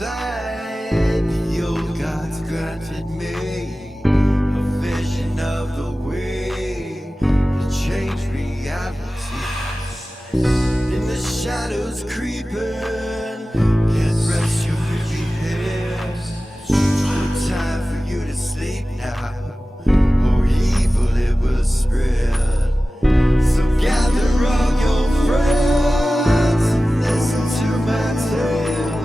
inside, the old gods granted me a vision of the way to change reality. In the shadows creeping, can't rest your weary head. No time for you to sleep now, or evil it will spread. So gather all your friends and listen to my tale.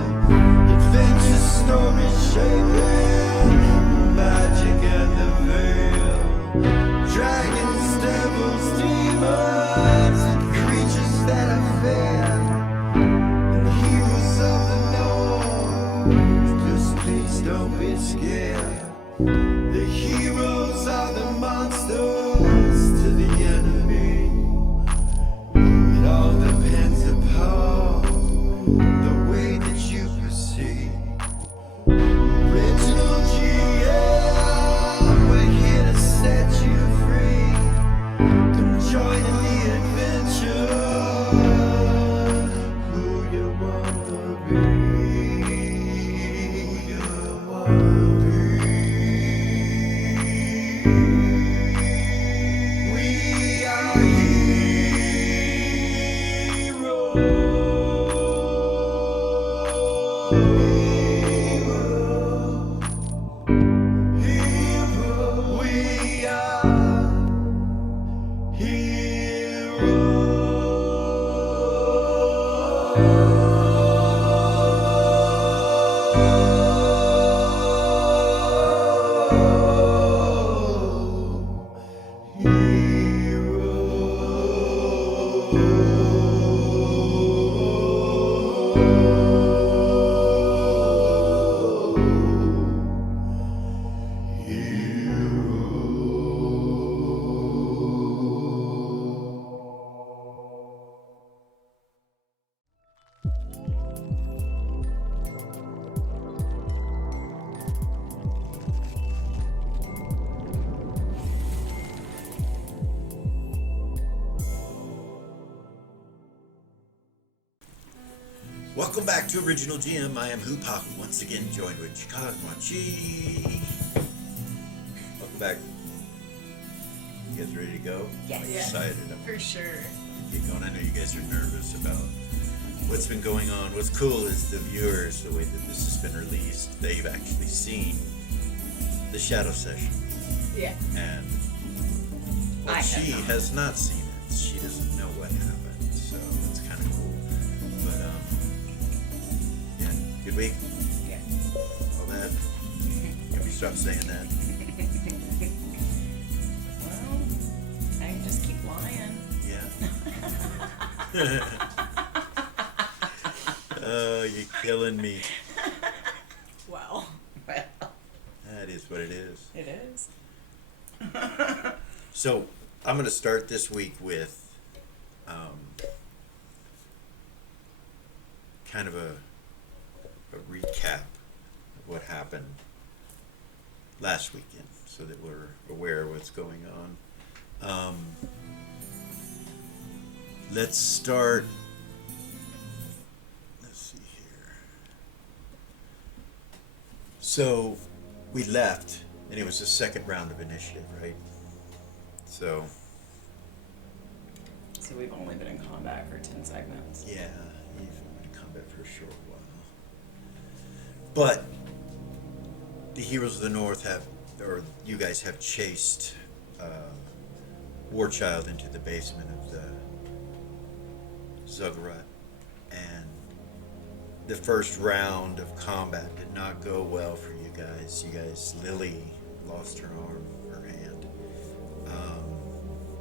Adventure story shaping the magic and the veil. Dragons, devils, demons, and creatures that are fair, and heroes of the north. Just please don't be scared. The heroes are the monsters to the enemy. It all depends upon the way that you proceed. Original GM, we're here to set you free. Come join in the adventure. Who you wanna be? Who you wanna be? We are heroes. We Welcome back to Original GM. I am Hupahu, once again joined with Cikala. Welcome back. You guys ready to go? Yes. I'm excited. For sure. Get going. I know you guys are nervous about what's been going on. What's cool is the viewers, the way that this has been released, they've actually seen the shadow session. Yeah. And she has not seen it. She doesn't know what happened. So it's kind of cool. But yeah, good week. Yeah. All that. Can we stop saying that? Well, I can just keep lying. Yeah. Oh, you're killing me. Well. That is what it is. It is. So I'm going to start this week with kind of a recap of what happened last weekend, so that we're aware of what's going on. Let's start. Let's see here. So we left, and it was the second round of initiative, right? So we've only been in combat for 10 segments. yeah, you've been in combat for a short while. But the Heroes of the North have, or you guys have chased Warchild into the basement of the Zuggurat, and the first round of combat did not go well for you guys. Lily lost her arm, her hand,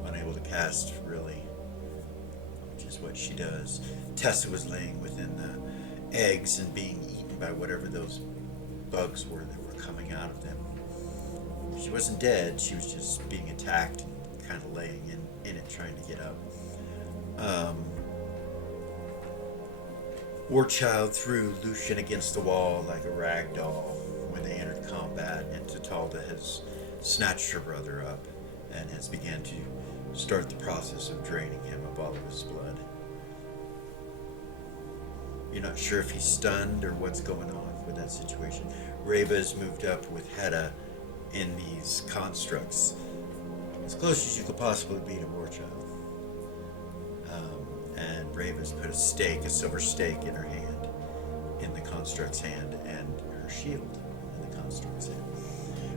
unable to cast really, which is what she does. Tessa was laying within the eggs and being eaten by whatever those bugs were that were coming out of them. She wasn't dead, she was just being attacked and kind of laying in it, trying to get up. Warchild threw Lucian against the wall like a rag doll when they entered combat, and Tatalda has snatched her brother up and has began to start the process of draining him of all of his blood. You're not sure if he's stunned or what's going on with that situation. Reva's moved up with Hedda in these constructs, as close as you could possibly be to Warchild. And Reva's put a silver stake in her hand, in the construct's hand, and her shield in the construct's hand.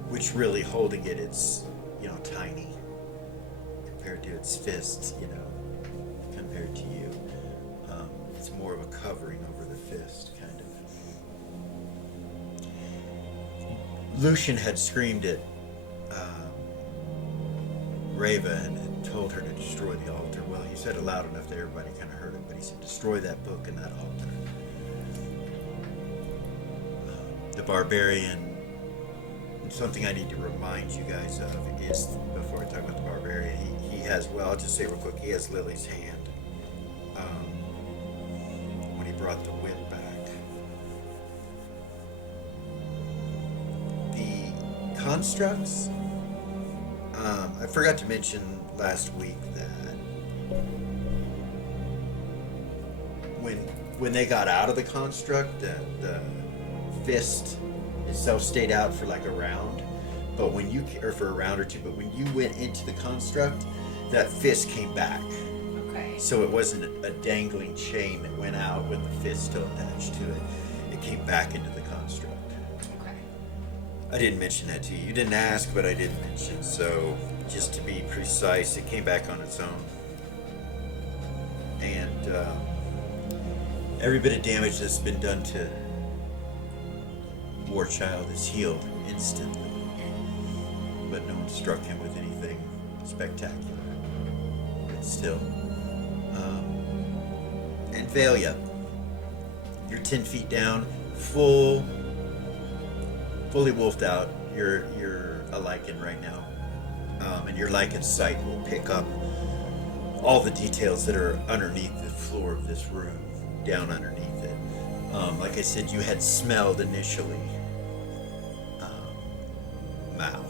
Which really, holding it, it's, tiny compared to its fists, compared to you. It's more of a covering over the fist, kind of. Lucian had screamed at Reva and had told her to destroy the altar. Well, he said it loud enough that everybody kind of heard it, but he said, destroy that book and that altar. The barbarian, something I need to remind you guys of is, before I talk about the barbarian, he has, well, I'll just say real quick, he has Lily's hand when he brought the whip back. The constructs, I forgot to mention last week that when they got out of the construct, the fist itself stayed out for like a round, but or for a round or two, but when you went into the construct, that fist came back. Okay. So it wasn't a dangling chain that went out with the fist still attached to it. It came back into the construct. Okay. I didn't mention that to you. You didn't ask, but I did mention. So just to be precise, it came back on its own. And every bit of damage that's been done to Warchild is healed instantly, but no one struck him with anything spectacular. But still. And Valia, you're 10 feet down, fully wolfed out. You're a lichen right now, and your lichen sight will pick up all the details that are underneath the floor of this room, down underneath it. Like I said, you had smelled initially Mao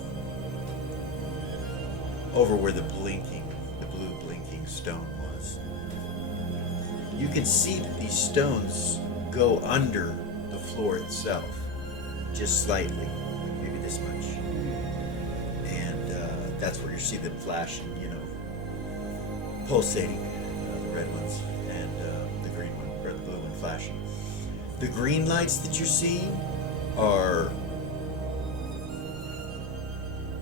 over where the blue blinking stone was. You can see that these stones go under the floor itself, just slightly, maybe this much. And that's where you see them flashing, pulsating, the red ones, and the green one, or the blue one flashing. The green lights that you're seeing are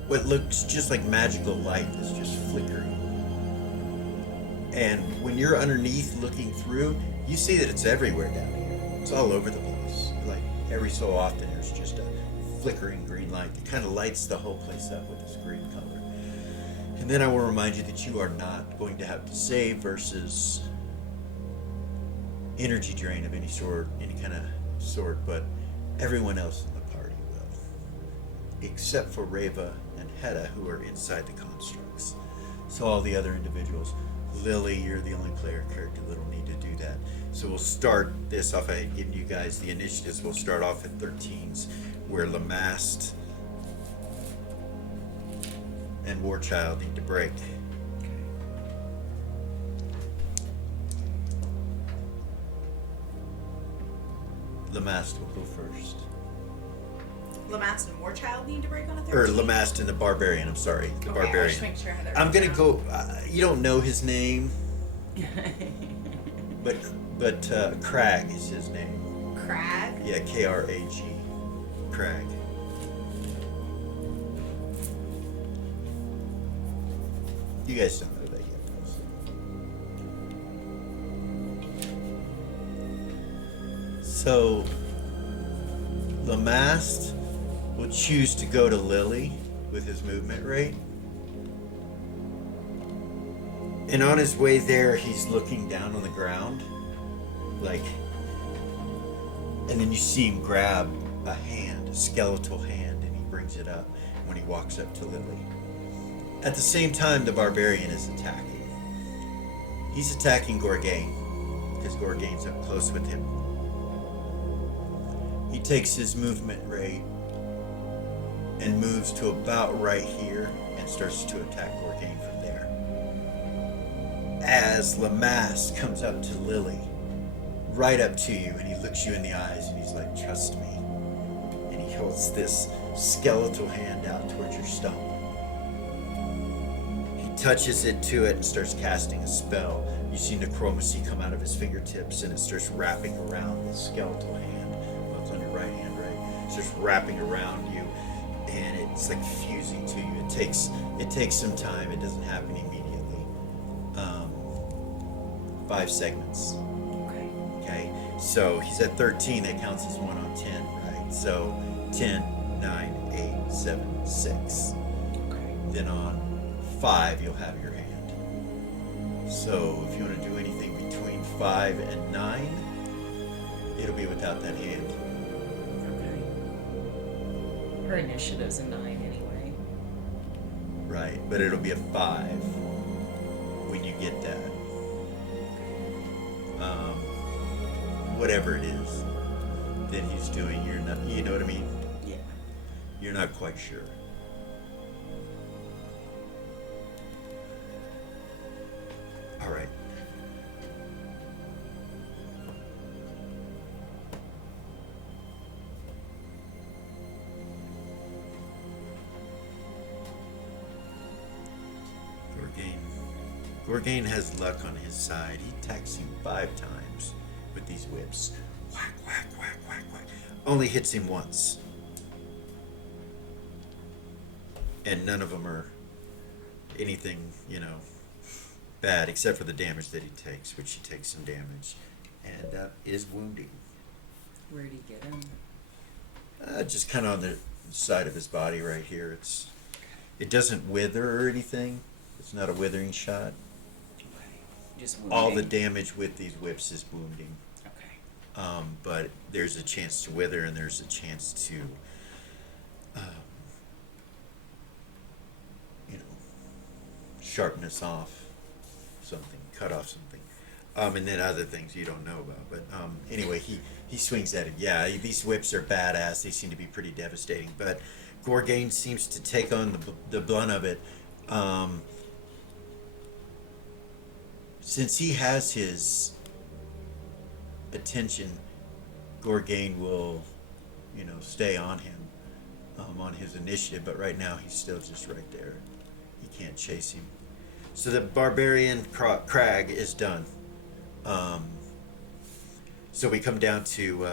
what looks just like magical light that's just flickering. And when you're underneath looking through, you see that it's everywhere down here. It's all over the place. Like every so often there's just a flickering green light that kind of lights the whole place up with this green color. And then I will remind you that you are not going to have to save versus energy drain of any sort, but everyone else in the party will. Except for Reva and Hedda, who are inside the constructs. So all the other individuals, Lily, you're the only player character that'll need to do that. So we'll start this off. I had given you guys the initiatives. We'll start off at 13s, where Lamast and Warchild need to break. Lamast will go first. Lamast and Warchild need to break on a 13? Or Lamast and the Barbarian, I'm sorry. The Barbarian. I'll just make sure I have that I'm written gonna down. go, you don't know his name, but Crag is his name. Crag? Yeah, Krag. Crag. You guys don't know that yet. So, Lamast will choose to go to Lily with his movement rate. And on his way there, he's looking down on the ground, and then you see him grab a hand, a skeletal hand, and he brings it up when he walks up to Lily. At the same time, the Barbarian is attacking. He's attacking Gorgain, because Gorgain's up close with him. He takes his movement rate and moves to about right here and starts to attack Gorgain from there. As Lamast comes up to Lily, right up to you, and he looks you in the eyes, and he's like, "Trust me." And he holds this skeletal hand out towards your stump. He touches it to it and starts casting a spell. You see necromancy come out of his fingertips, and it starts wrapping around the skeletal hand. Well, it's on your right hand, right? It starts wrapping around you, and it's like fusing to you. It takes some time. It doesn't happen immediately. 5 segments. Okay. Okay, so he's at 13. That counts as 1 on 10, right? So 10, 9, 8, 7, 6. Okay. Then on 5, you'll have your hand. So if you want to do anything between 5 and 9, it'll be without that hand. Okay. Her initiative's a 9 anyway. Right, but it'll be a 5 when you get that. Whatever it is that he's doing, you're not, you know what I mean? Yeah. You're not quite sure. All right. Gorgain has luck on his side. He attacks you 5 times with these whips. Whack, whack, whack, whack, whack. Only hits him once. And none of them are anything, bad, except for the damage that he takes, which he takes some damage. And that is wounding. Where'd he get him? Just kind of on the side of his body right here. It doesn't wither or anything. It's not a withering shot. Just wounding. All the damage with these whips is wounding. Okay. But there's a chance to wither, and there's a chance to, sharpness off something, cut off something. And then other things you don't know about. But anyway, he swings at it. Yeah, these whips are badass. They seem to be pretty devastating. But Gorgain seems to take on the blunt of it. Since he has his attention, Gorgain will, stay on him, on his initiative. But right now, he's still just right there. He can't chase him. So the barbarian crag is done. So we come down to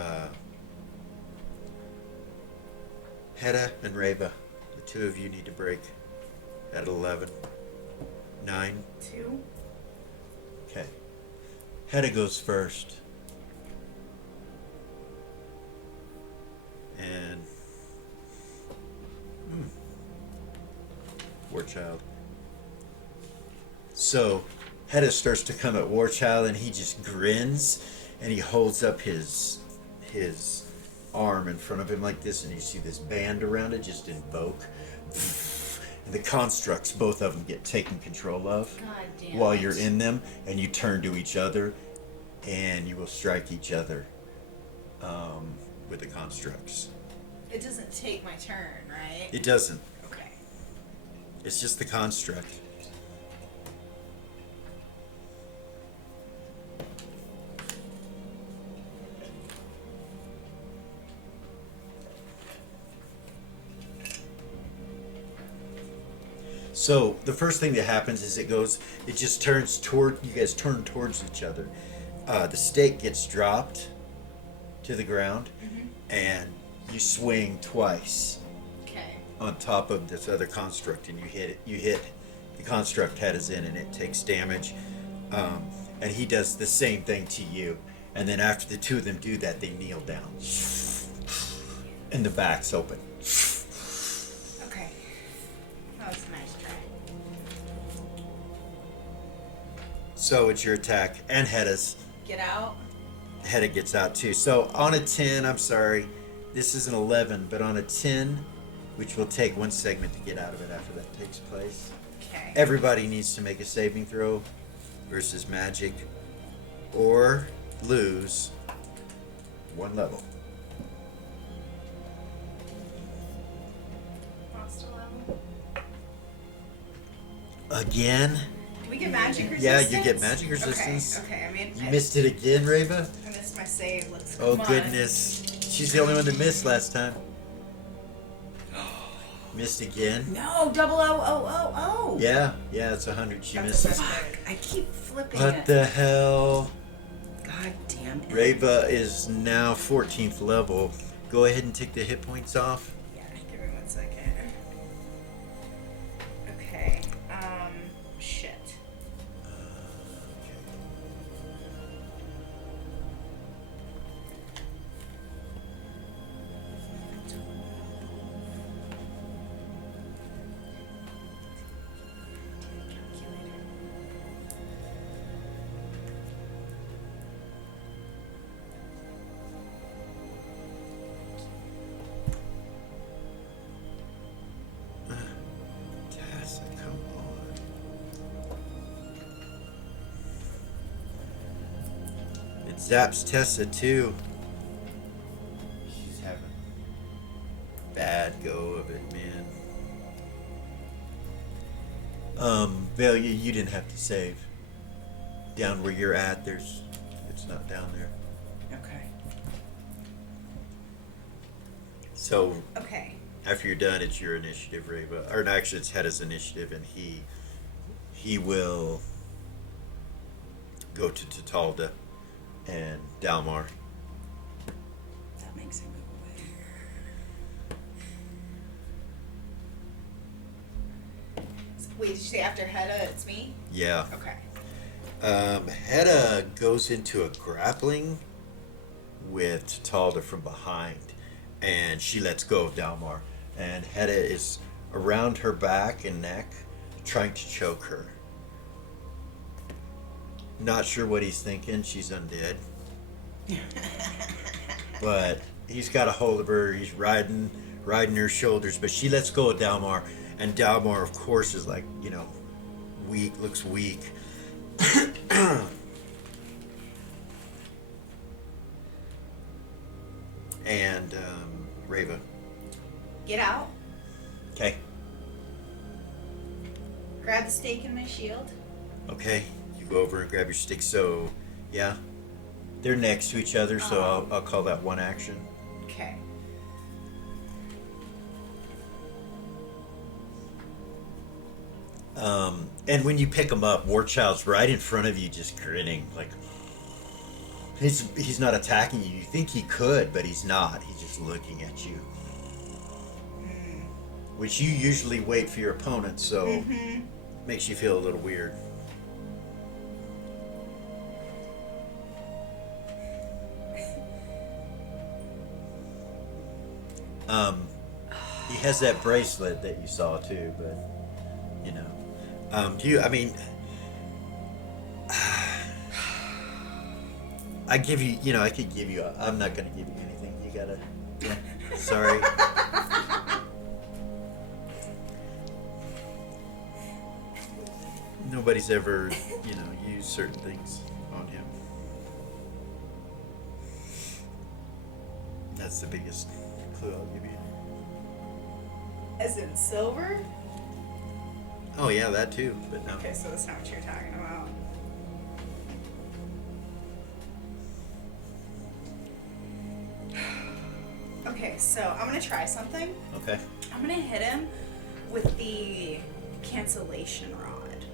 Hedda and Reva. The two of you need to break at 11. 9. 2. Okay. Hedda goes first. And War Child. So Hedda starts to come at War Child, and he just grins, and he holds up his arm in front of him like this, and you see this band around it just invoke. And the constructs, both of them, get taken control of God damn while it. you're in them, and you turn to each other, and you will strike each other with the constructs. It doesn't take my turn, right? It doesn't. Okay. It's just the construct. So the first thing that happens is it just turns toward, you guys turn towards each other. The stake gets dropped to the ground, and you swing twice Okay. on top of this other construct, and you hit the construct head is in, and it takes damage. And he does the same thing to you. And then after the two of them do that, they kneel down. And the back's open. Okay. That was a nice try. So it's your attack, and Hedda's. Get out. Hedda gets out too. So on a 10, I'm sorry, this is an 11, but on a 10, which will take 1 segment to get out of it after that takes place, Okay. everybody needs to make a saving throw versus magic, or lose 1 level. Lost a level. Again? Do we get magic resistance? Yeah, you get magic resistance. Okay. I mean, You missed it again, Reva? I missed my save. Let's Oh come on. goodness. She's the only one that missed last time. Missed again. No, double O. Yeah, it's 100. She That's misses. a Fuck, I keep flipping What it. the hell? God damn it. Reva is now 14th level. Go ahead and take the hit points off. Yeah, give me 1 second. Okay. Shit. Tessa, come on. It zaps Tessa too. She's having a bad go of it, man. Val, you didn't have to save. Down where you're at, it's not down there. Okay. So Okay. after you're done, it's your initiative, Reva. Or no, actually, it's Hedda's initiative, and he will go to Tatalda and Dalmar. That makes him go away. Wait, did you say after Hedda, it's me? Yeah. Okay. Hedda goes into a grappling with Tatalda from behind, and she lets go of Dalmar. And Hedda is around her back and neck, trying to choke her. Not sure what he's thinking. She's undead. But he's got a hold of her. He's riding her shoulders. But she lets go of Dalmar. And Dalmar, of course, is like, weak, looks weak. And Reva. Get out. Okay. Grab the stake in my shield. Okay. You go over and grab your stick. So, yeah. They're next to each other, so I'll call that one action. Okay. And when you pick him up, Warchild's right in front of you, just grinning. Like, he's not attacking you. You think he could, but he's not. He's just looking at you. Which you usually wait for your opponent, so makes you feel a little weird. He has that bracelet that you saw too, but I give you, I could give you. I'm not gonna give you anything. You gotta. Yeah, sorry. Nobody's ever, used certain things on him. That's the biggest clue I'll give you. As in silver? Oh yeah, that too, but no. Okay, so that's not what you're talking about. Okay, so I'm gonna try something. Okay. I'm gonna hit him with the cancellation rod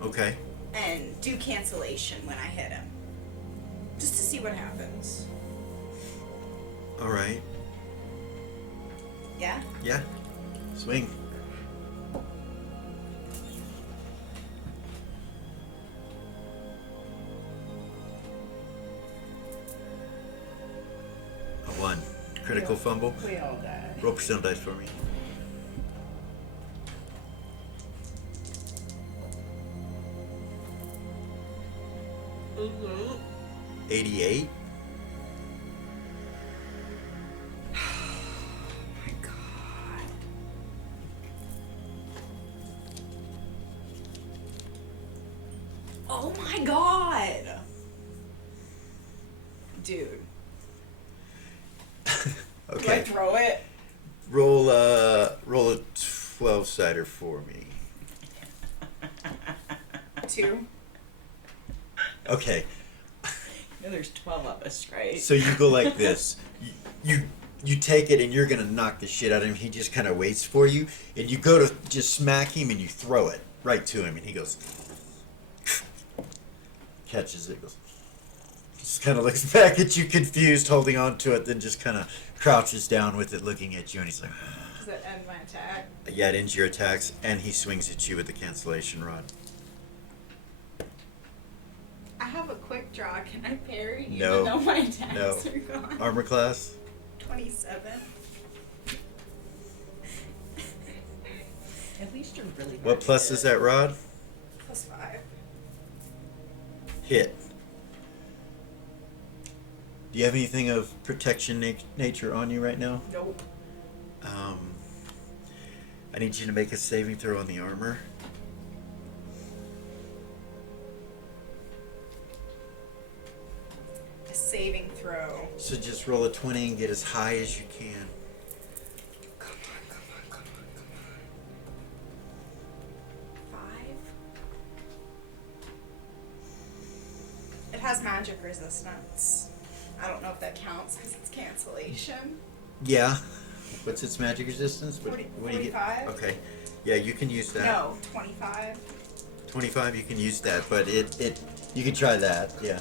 Okay. and do cancellation when I hit him. Just to see what happens. All right. Yeah? Yeah. Swing. A 1. Critical fumble. We all died. Roll percent dice for me. Mm-hmm. 88. My God. Oh my God. Dude. Do I Okay. throw it? Roll a 12-sider for me. 2? Okay. There's 12 of us, right? So you go like this. You take it and you're gonna knock the shit out of him. He just kind of waits for you, and you go to just smack him and you throw it right to him, and he goes, catches it, goes, just kind of looks back at you confused, holding on to it, then just kind of crouches down with it, looking at you, and he's like, Does that end my attack? yeah, it ends your attacks, and he swings at you with the cancellation rod. I have a quick draw. Can I parry even No. though my attacks No. are gone? Armor class? 27. At least you're really. What plus is that rod? Plus 5. Hit. Do you have anything of protection nature on you right now? Nope. I need you to make a saving throw on the armor. A saving throw. So just roll a 20 and get as high as you can. Come on, come on, come on, come on. 5. It has magic resistance. I don't know if that counts because it's cancellation. Yeah. What's its magic resistance? 40 what do you get? 45? Okay. Yeah, you can use that. No, 25. 25, you can use that, but you can try that. Yeah.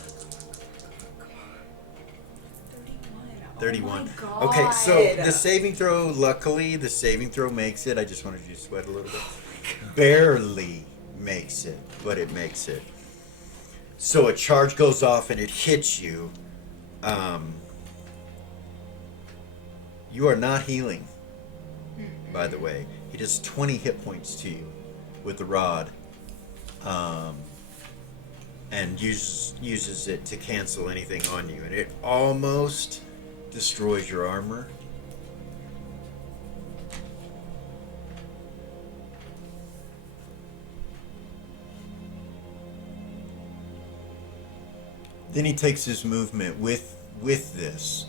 31. Oh my Okay, God. so the saving throw, luckily, the saving throw makes it. I just wanted you to sweat a little bit. Barely makes it, but it makes it. So a charge goes off and it hits you. You are not healing, by the way. He does 20 hit points to you with the rod, and uses it to cancel anything on you, and it almost destroys your armor. Then he takes his movement with this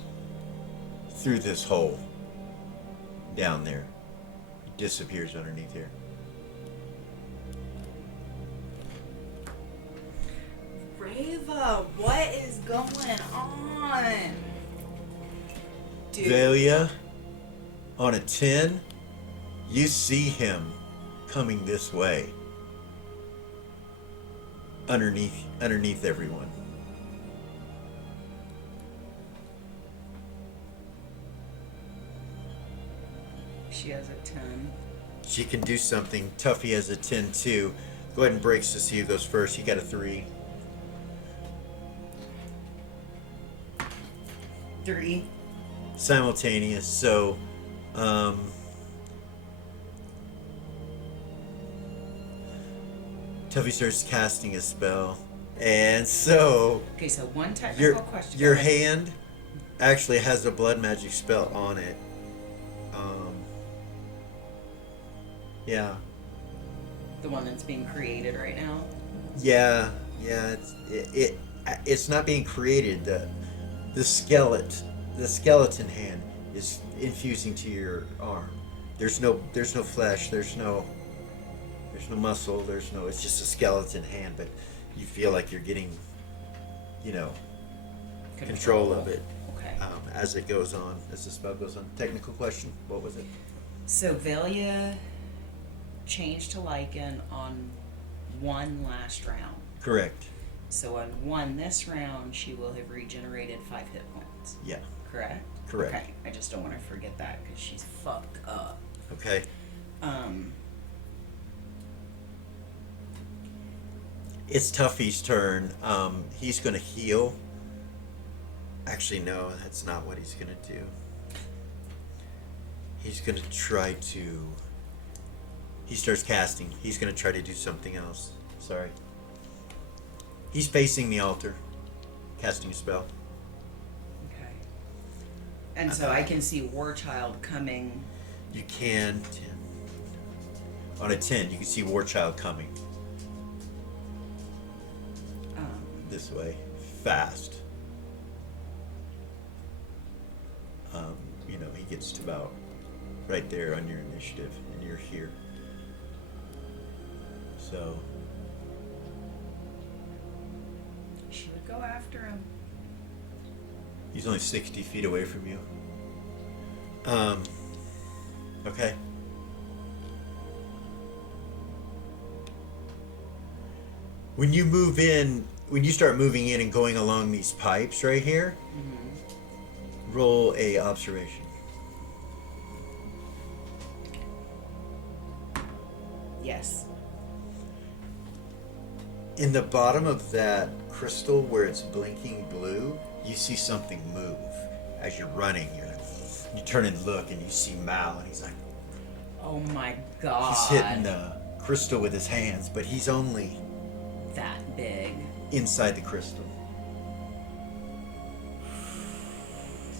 through this hole down there. Disappears underneath here. Rava, what is going on? Dude. Velia, on a 10, you see him coming this way. Underneath everyone. She has a 10. She can do something. Tuffy has a 10 too. Go ahead and breaks to see who goes first. He got a 3. 3. Simultaneous. So, Tuffy starts casting a spell. And so, Okay, so one technical your question. your Go ahead. hand actually has a blood magic spell on it. Yeah. The one that's being created right now. Yeah. It's not being created. The skeleton hand is infusing to your arm. There's no flesh. There's no muscle. It's just a skeleton hand. But you feel like you're getting, control of it Okay. as it goes on, as the spell goes on. Technical question. What was it? So Velia changed to Lycan on one last round. Correct. So on one this round, she will have regenerated 5 hit points. Yeah. Correct? Correct. Okay. I just don't want to forget that because she's fucked up. Okay. It's Tuffy's turn. He's going to heal. Actually, no, that's not what he's going to do. He's going to try to... He starts casting. He's going to try to do something else. Sorry. He's facing the altar, casting a spell. Okay. And so I can see Warchild coming. You can... 10. On a 10, you can see Warchild coming this way. Fast. He gets to about right there on your initiative, and you're here. So... She would go after him. He's only 60 feet away from you. Okay. When you move in, when you start moving in and going along these pipes right here, roll a observation. Yes. In the bottom of that crystal where it's blinking blue, you see something move as you're running. You turn and look and you see Mal, and he's like, Oh my god. he's hitting the crystal with his hands, but he's only that big. inside the crystal.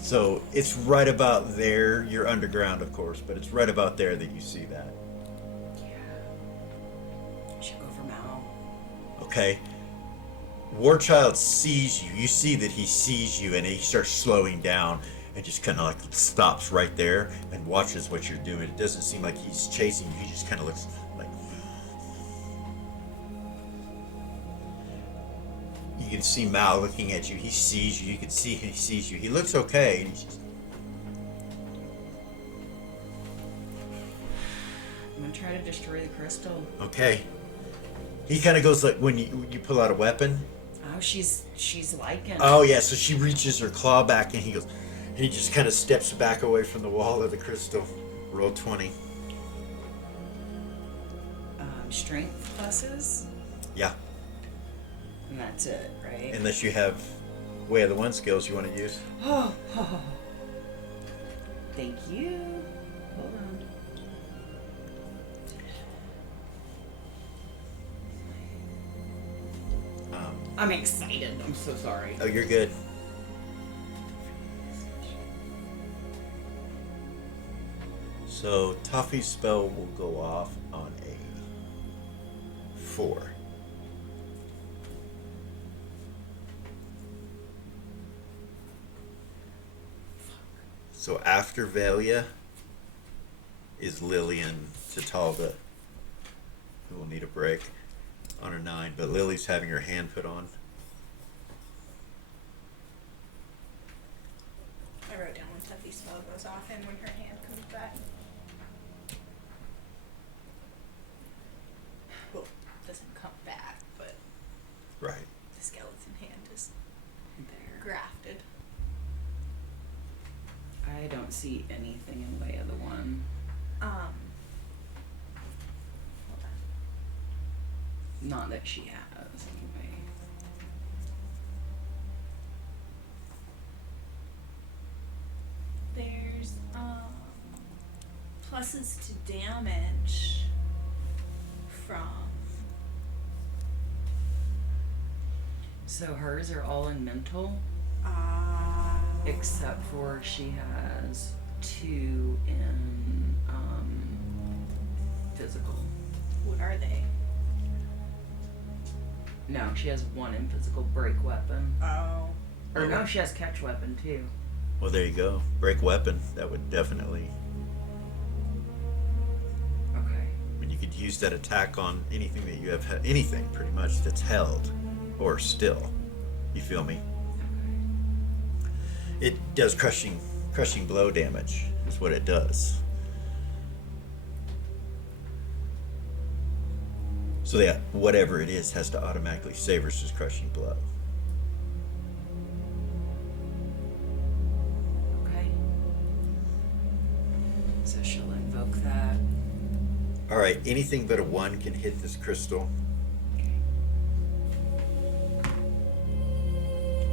So it's right about there. You're underground, of course, but it's right about there that you see that. Should go for Mal. Okay. Warchild sees you. You see that he sees you, and he starts slowing down and just kind of like stops right there and watches what you're doing. It doesn't seem like he's chasing you. He just kind of looks like. You can see Mal looking at you. He sees you. You can see he sees you. He looks okay. And he's just. I'm gonna try to destroy the crystal. Okay. He kind of goes like when you pull out a weapon. Oh, she's liking. Oh yeah, so she reaches her claw back and he goes, and he just kind of steps back away from the wall of the crystal. Roll 20. Strength pluses, Yeah, and that's it, right? unless you have Way of the One skills you want to use. Oh, thank you. Hold on. I'm excited. I'm so sorry. Oh, you're good. So Toffee's spell will go off on a 4. So after Valia is Lillian Tatalda, who will need a break on her 9, but Lily's having her hand put on. I wrote down when Tuffy's spell goes off and when her hand comes back. Well, it doesn't come back, but Right. the skeleton hand is There. grafted. I don't see anything in Way of the One. Hold on. Not that she has, anyway. There's pluses to damage from So hers are all in mental, except for she has 2 in physical. what are they? No, she has 1 in physical break weapon. Oh. Or no, she has catch weapon too. Well, there you go. Break weapon. That would definitely. Okay. I mean, you could use that attack on anything that you have, anything pretty much that's held or still. You feel me? Okay. It does crushing blow damage. Is what it does. So that whatever it is has to automatically save versus crushing blow. Okay. So she'll invoke that. All right. Anything but a 1 can hit this crystal.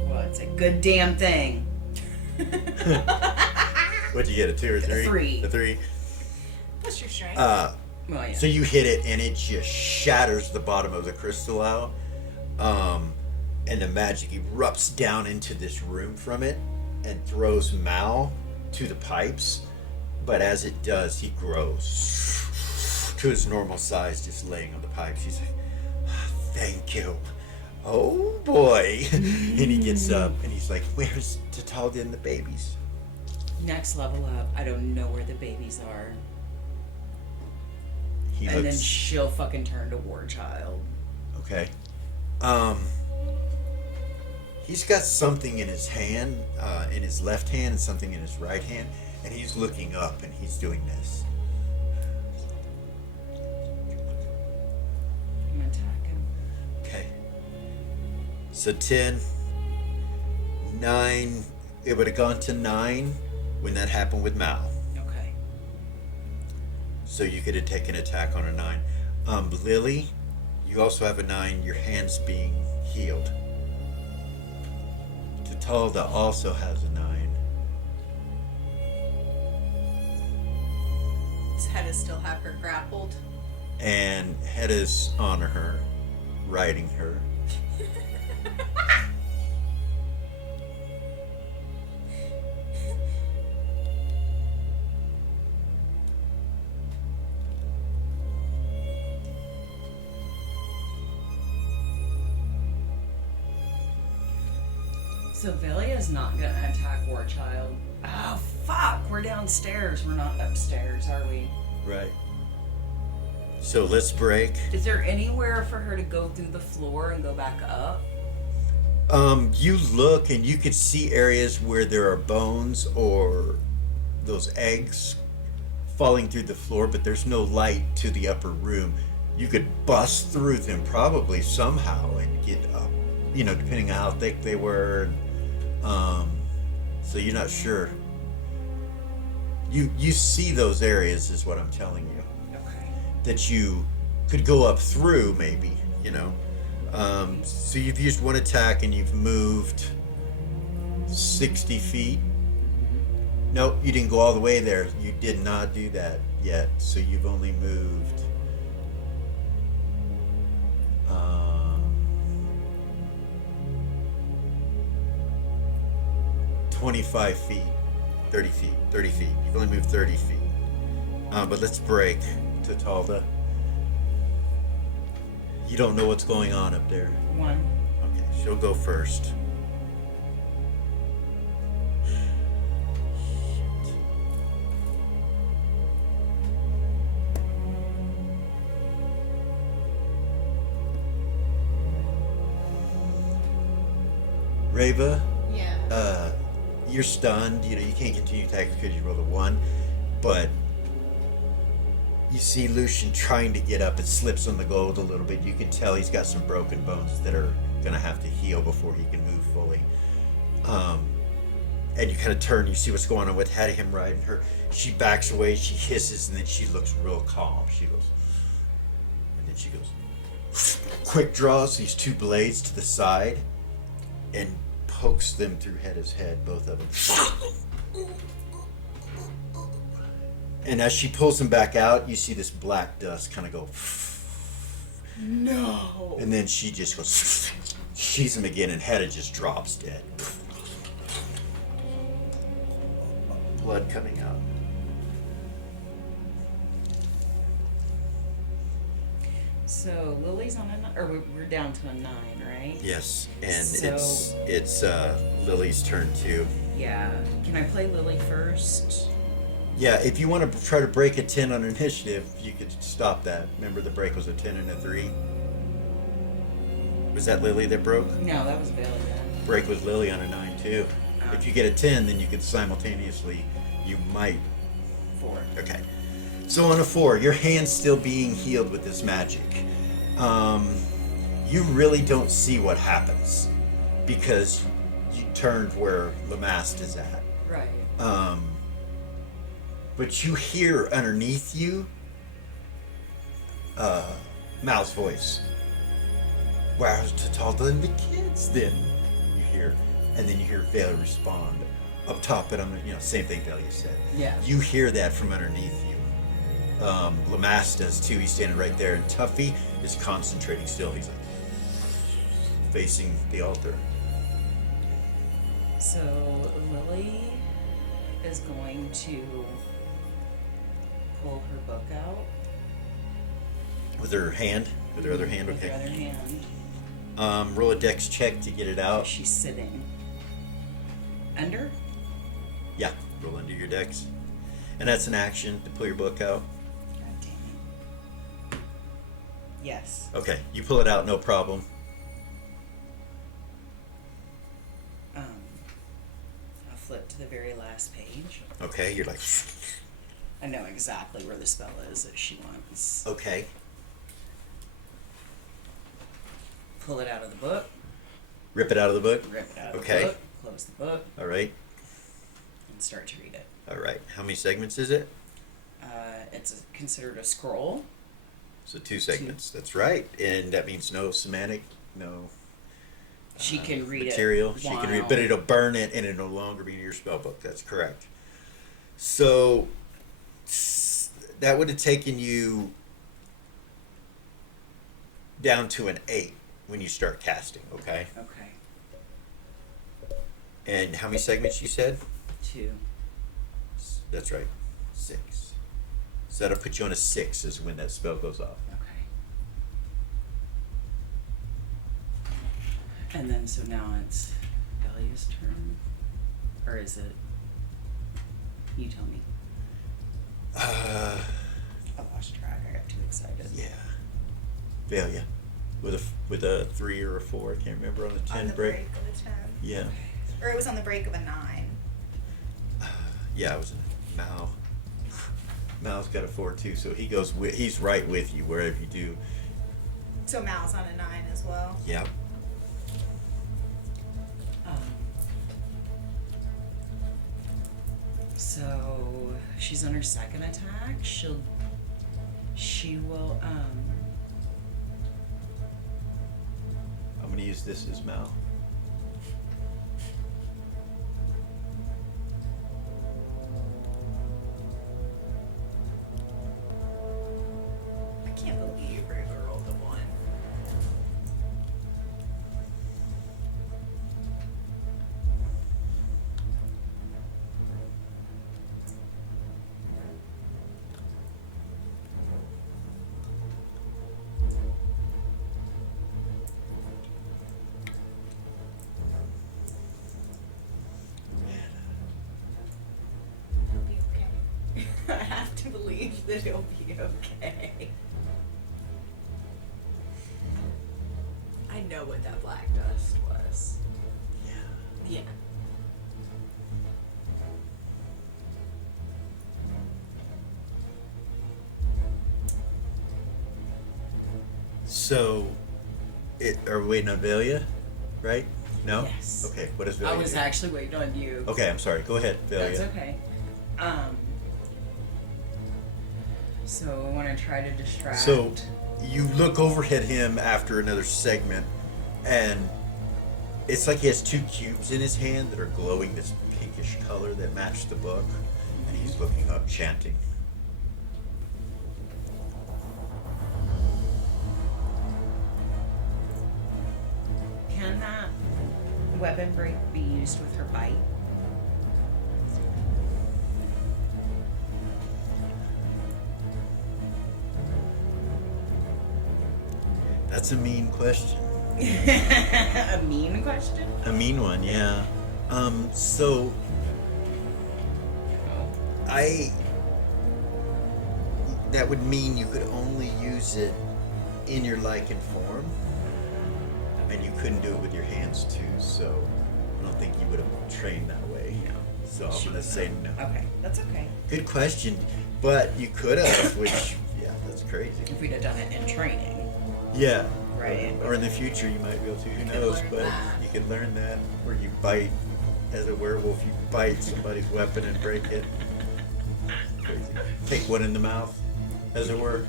Well, it's a good damn thing. What'd you get? A 2 or 3? 3. A 3. What's your strength? Well, yeah. So you hit it and it just shatters the bottom of the crystal out. And the magic erupts down into this room from it and throws Mal to the pipes. But as it does, he grows to his normal size, just laying on the pipes. He's like, thank you. Oh boy. And he gets up and he's like, where's Tatalda and the babies? Next level up. I don't know where the babies are. He And then looks she'll fucking turn to War Child. okay. He's got something in his hand, in his left hand, and something in his right hand, and he's looking up and he's doing this. I'm attacking. Okay. So 10, 9. It would have gone to 9 when that happened with Mal. Okay. So you could have taken an attack on a 9. Lily, you also have a 9. Your hand's being healed. Tatalda also has a 9. Does Hedda still have her grappled? And Hedda's on her, riding her. So Velia's not gonna attack Warchild. Oh fuck! We're downstairs. We're not upstairs, are we? Right. So let's break. Is there anywhere for her to go through the floor and go back up? You look and you could see areas where there are bones or those eggs falling through the floor, but there's no light to the upper room. You could bust through them probably somehow and get up, depending on how thick they were. So you're not sure. You see those areas is what I'm telling you. Okay. That you could go up through maybe, so you've used one attack and you've moved 60 feet. Nope, you didn't go all the way there. You did not do that yet. So you've only moved 25 feet, 30 feet, 30 feet. You've only moved 30 feet. But let's break to Talda. You don't know what's going on up there. 1. Okay, she'll go first. Reva, Yeah. you're stunned. You can't continue attacking because you rolled a 1, but you see Lucian trying to get up. It slips on the gold a little bit. You can tell he's got some broken bones that are gonna have to heal before he can move fully. And you kind of turn. You see what's going on with him riding her. She backs away. She hisses, and then she looks real calm. She goes, and then she goes, quick draws these 2 blades to the side, and pokes them through Hedda's head, both of them. And as she pulls them back out, you see this black dust kind of go. No. And then she just goes, she's him again, and Hedda just drops dead. Blood coming out. So Lily's on a 9, or we're down to a 9, right? Yes, and So- it's Lily's turn too. Yeah. Can I play Lily first? Yeah, if you want to try to break a 10 on initiative, you could stop that. Remember the break was a 10 and a 3? Was that Lily that broke? No, that was Velia. Break was Lily on a 9 too. If you get a 10, then you could simultaneously, you might. 4. Okay. So on a 4, your hand's still being healed with this magic. You really don't see what happens because you turned where Lamast is at. Right. But you hear underneath you Mal's voice. Where's Tatalda and the kids then? You hear, and then you hear Vale respond up top, and same thing Velia said. Yeah. You hear that from underneath you. Lamast does too. He's standing right there, and Tuffy is concentrating still. He's like facing the altar. So Lily is going to pull her book out. With her hand? With her other hand? With her other Okay. hand. Roll a dex check to get it out. She's sitting. Under? Yeah, roll under your dex. And that's an action to pull your book out. God damn it. Yes. Okay, you pull it out, no problem. to the very last page. Okay, you're like, I know exactly where the spell is that she wants. okay. Pull it out of the book. Rip it out of the book? Rip it out of Okay. the book. Close the book. All right. And start to read it. All right. How many segments is it? It's considered a scroll. So 2 segments. That's right. And that means no semantic, no She can read material. it. She can read, but it'll burn it and it'll no longer be in your spell book. That's correct. So that would have taken you down to an 8 when you start casting, okay? Okay. And how many segments you said? 2. That's right. 6. So that'll put you on a 6 is when that spell goes off. Okay. And then so now it's Dahlia's turn, or is it? You tell me. I lost track. I got too excited. Yeah. Valia. With a 3 or a 4, I can't remember, on a 10 On the break. break of a 10. Yeah. Or it was on the break of a 9. Yeah, it was Mal. Mal's got a 4 too, so he's right with you wherever you do. So Mal's on a 9 as well. Yep. So she's on her second attack. She will I'm gonna use this as Mal. I can't believe Ruger rolled a 1. It'll be okay. I have to believe that it'll be okay. I know what that black dust was. Yeah. Yeah. So, are we waiting on Valia, right? No? Yes. Okay, what does I Valia was do? actually waiting on you. Okay, I'm sorry. Go ahead, Valia. That's okay. So I want to try to distract. So, you look over at him after another segment, and it's like he has 2 cubes in his hand that are glowing this pinkish color that match the book, and he's looking up, chanting. Can that weapon break be used with her bite? That's a mean question. A mean question? A mean one, yeah. So that would mean you could only use it in your lichen form, and you couldn't do it with your hands too. So I don't think you would have trained that way. No. So I'm gonna say no. Okay, that's okay. Good question, but you could have, which yeah, that's crazy. If we'd have done it in training. Yeah. Right. Or in the future you might be able to. Who could knows? learn But that. you could learn that, where you bite as a werewolf. You bite somebody's weapon and break it. Crazy. Take one in the mouth, as it were.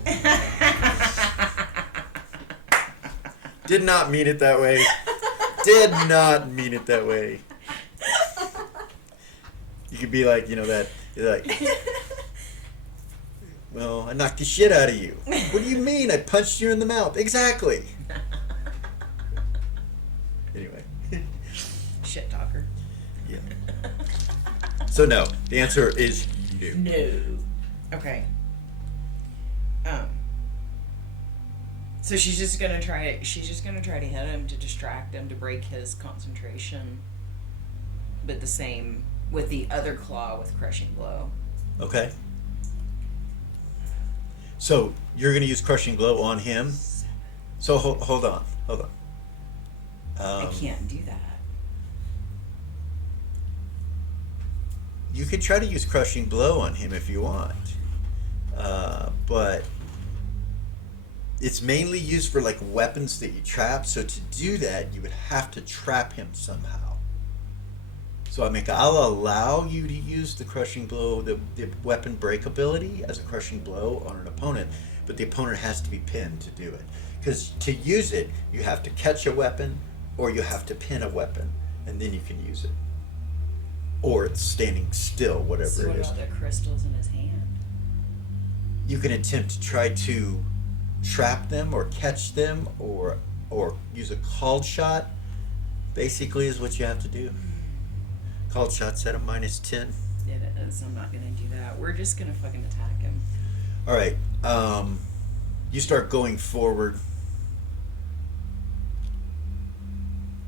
Did not mean it that way. Did not mean it that way. You could be like, that. You're like, well, I knocked the shit out of you. What do you mean? I punched you in the mouth. Exactly. Anyway. Shit talker. Yeah. So no, the answer is no. No. Okay. So she's just gonna try to hit him to distract him, to break his concentration. With the other claw with crushing blow. Okay. So you're going to use crushing blow on him. So hold on. I can't do that. You could try to use Crushing Blow on him if you want. But it's mainly used for like weapons that you trap. So to do that, you would have to trap him somehow. So I'll allow you to use the Crushing Blow, the weapon break ability as a Crushing Blow on an opponent, but the opponent has to be pinned to do it. Because to use it, you have to catch a weapon, or you have to pin a weapon, and then you can use it. Or it's standing still, whatever So it what is. about the crystals in his hand? You can attempt to try to trap them or catch them or use a called shot. Basically, is what you have to do. Called shot's at a -10. It is. I'm not gonna do that. We're just gonna fucking attack him. All right. You start going forward,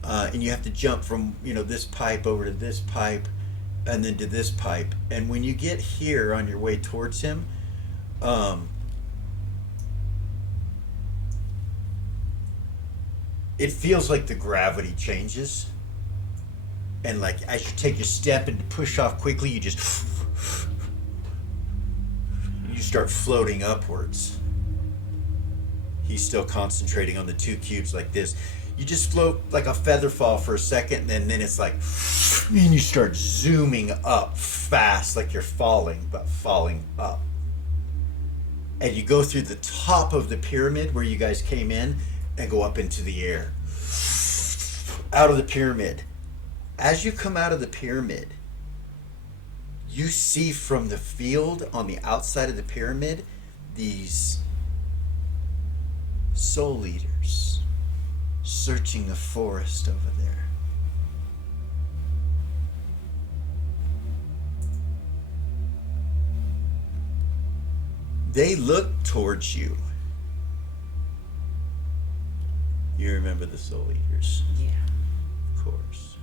and you have to jump from this pipe over to this pipe, and then to this pipe. And when you get here on your way towards him, it feels like the gravity changes, and like as you take your step and push off quickly, you start floating upwards. He's still concentrating on the 2 cubes like this. You just float like a feather fall for a second, and then it's like, and you start zooming up fast, like you're falling, but falling up. And you go through the top of the pyramid where you guys came in and go up into the air. Out of the pyramid. As you come out of the pyramid, you see from the field on the outside of the pyramid these soul eaters searching the forest over there. They look towards you. You remember the soul eaters? Yeah. Of course.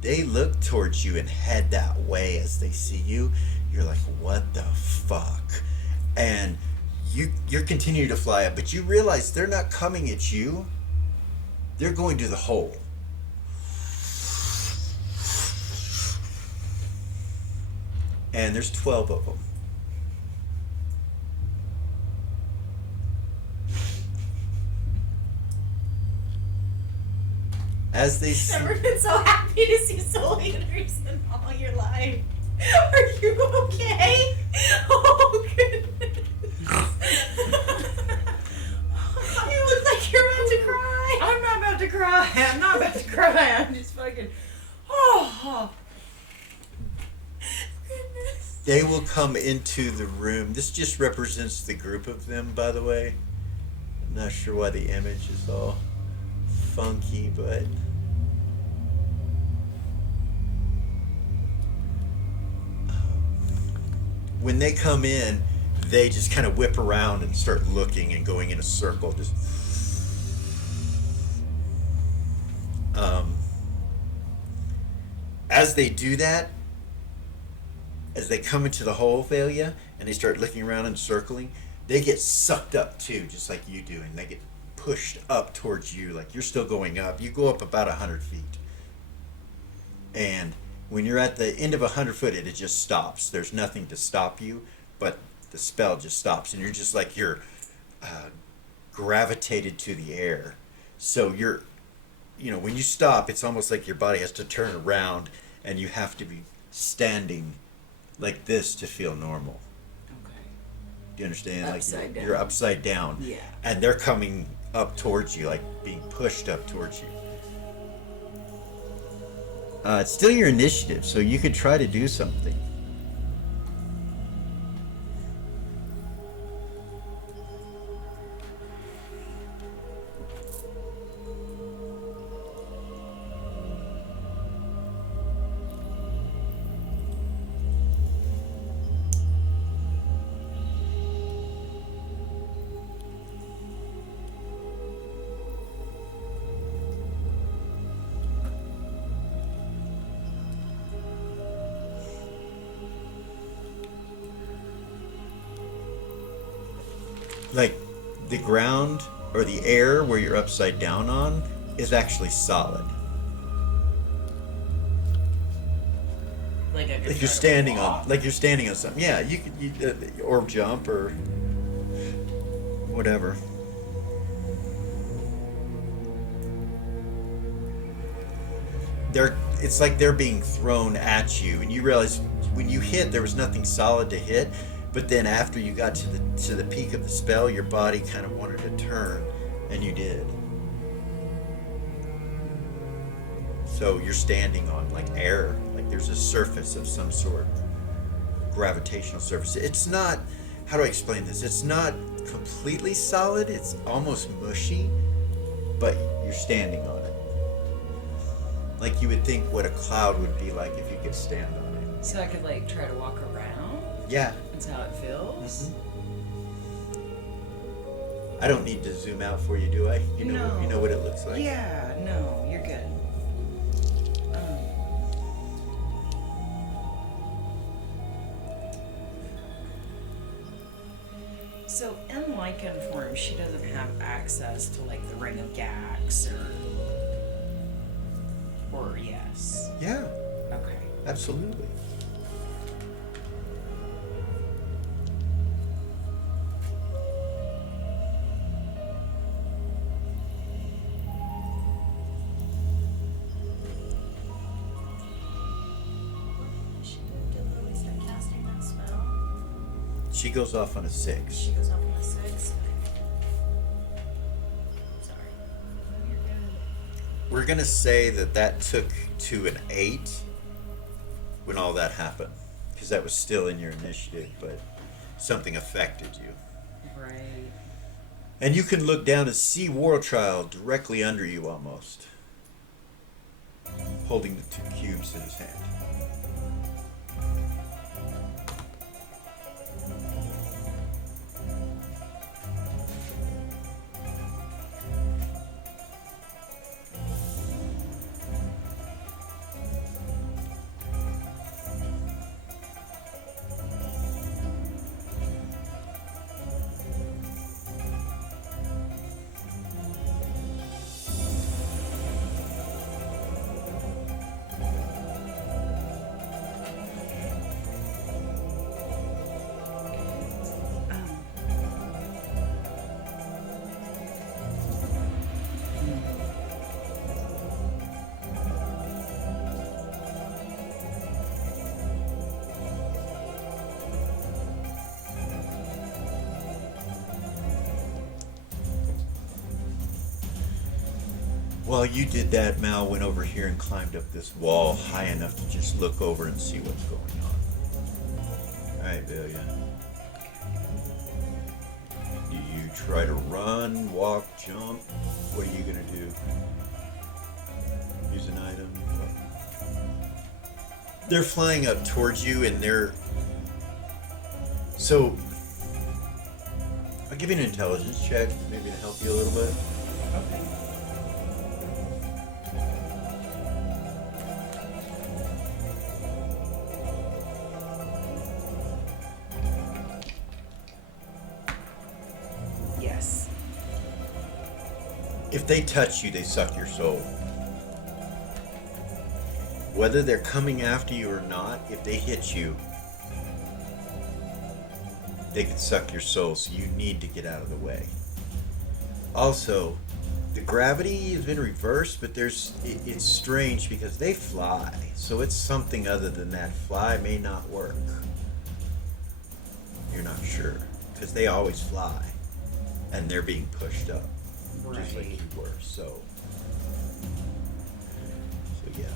They look towards you and head that way as they see you. You're like, what the fuck? And you're continuing to fly up, but you realize they're not coming at you. They're going to the hole. And there's 12 of them. As they see, Never been so happy to see soul eaters in all your life. Are you okay? Oh goodness. You look like you're about to cry. I'm not about to cry. I'm not about to cry. I'm just fucking. Oh. Goodness. they will come into the room. This just represents the group of them, by the way. I'm not sure why the image is all funky, but when they come in, they just kind of whip around and start looking and going in a circle. Just as they do that, as they come into the hole failure and they start looking around and circling, they get sucked up too, just like you do, and they get pushed up towards you, like you're still going up. You go up about 100 feet, and when you're at the end of 100 foot, it just stops. There's nothing to stop you, but the spell just stops, and you're just like you're gravitated to the air. So you're, when you stop, it's almost like your body has to turn around, and you have to be standing like this to feel normal. Okay. Do you understand? Upside down. You're upside down. Yeah. And they're coming up towards you, like being pushed up towards you. It's still your initiative, so you could try to do something. Like, the ground or the air where you're upside down on is actually solid. it. Like you're standing on, something. Yeah, you could, or jump or whatever. It's like they're being thrown at you, and you realize when you hit, there was nothing solid to hit. But then after you got to the peak of the spell, your body kind of wanted to turn, and you did. So you're standing on like air, like there's a surface of some sort, gravitational surface. It's not, how do I explain this? It's not completely solid, it's almost mushy, but you're standing on it. Like you would think what a cloud would be like if you could stand on it. So I could like try to walk around? Yeah. That's how it feels? I don't need to zoom out for you, do I? You know what it looks like. Yeah, no, you're good. So in lichen form, she doesn't have access to like the ring of Gax or yes. Yeah, Okay. absolutely. Did Lily start casting that spell? She goes off on a 6. She goes off on a 6. Sorry. You're good. We're gonna say that took to an 8 when all that happened, because that was still in your initiative, but something affected you. Right. And you can look down and see War Child directly under you almost, holding the 2 cubes in his hand. While you did that, Mal went over here and climbed up this wall high enough to just look over and see what's going on. Alright, Velia. Do you try to run, walk, jump? What are you gonna do? Use an item? They're flying up towards you and they're... So... I'll give you an intelligence check, maybe to help you a little bit. Okay. Yes. If they touch you, they suck your soul. Whether they're coming after you or not, if they hit you, they can suck your soul, so you need to get out of the way. Also, the gravity has been reversed, but it's strange because they fly, so it's something other than that. Fly may not work. You're not sure, because they always fly, and they're being pushed up, just like Right. you were, so yeah.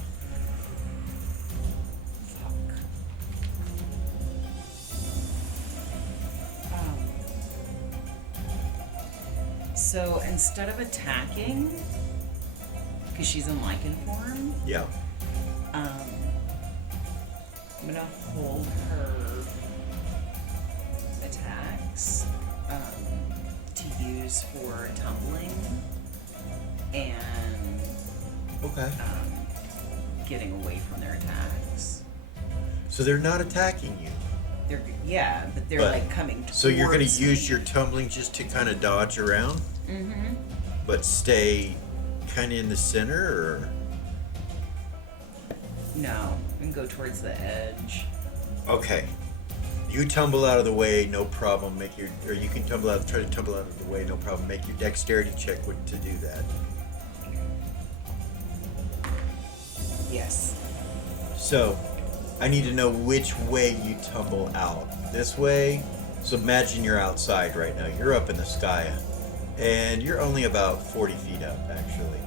Fuck. So instead of attacking, because she's in lichen form, Yeah. I'm gonna hold her attacks to use for tumbling and Okay. getting away from their attacks. So they're not attacking you. But they're But- like coming. So you're going to towards use me. your tumbling just to kind of dodge around, Mm-hmm. but stay kind of in the center, or No, and go towards the edge. Okay. You tumble out of the way, no problem. Or you can try to tumble out of the way, no problem. Make your dexterity check to do that. Yes. So, I need to know which way you tumble out. This way? So imagine you're outside right now. You're up in the sky. And you're only about 40 feet up, actually.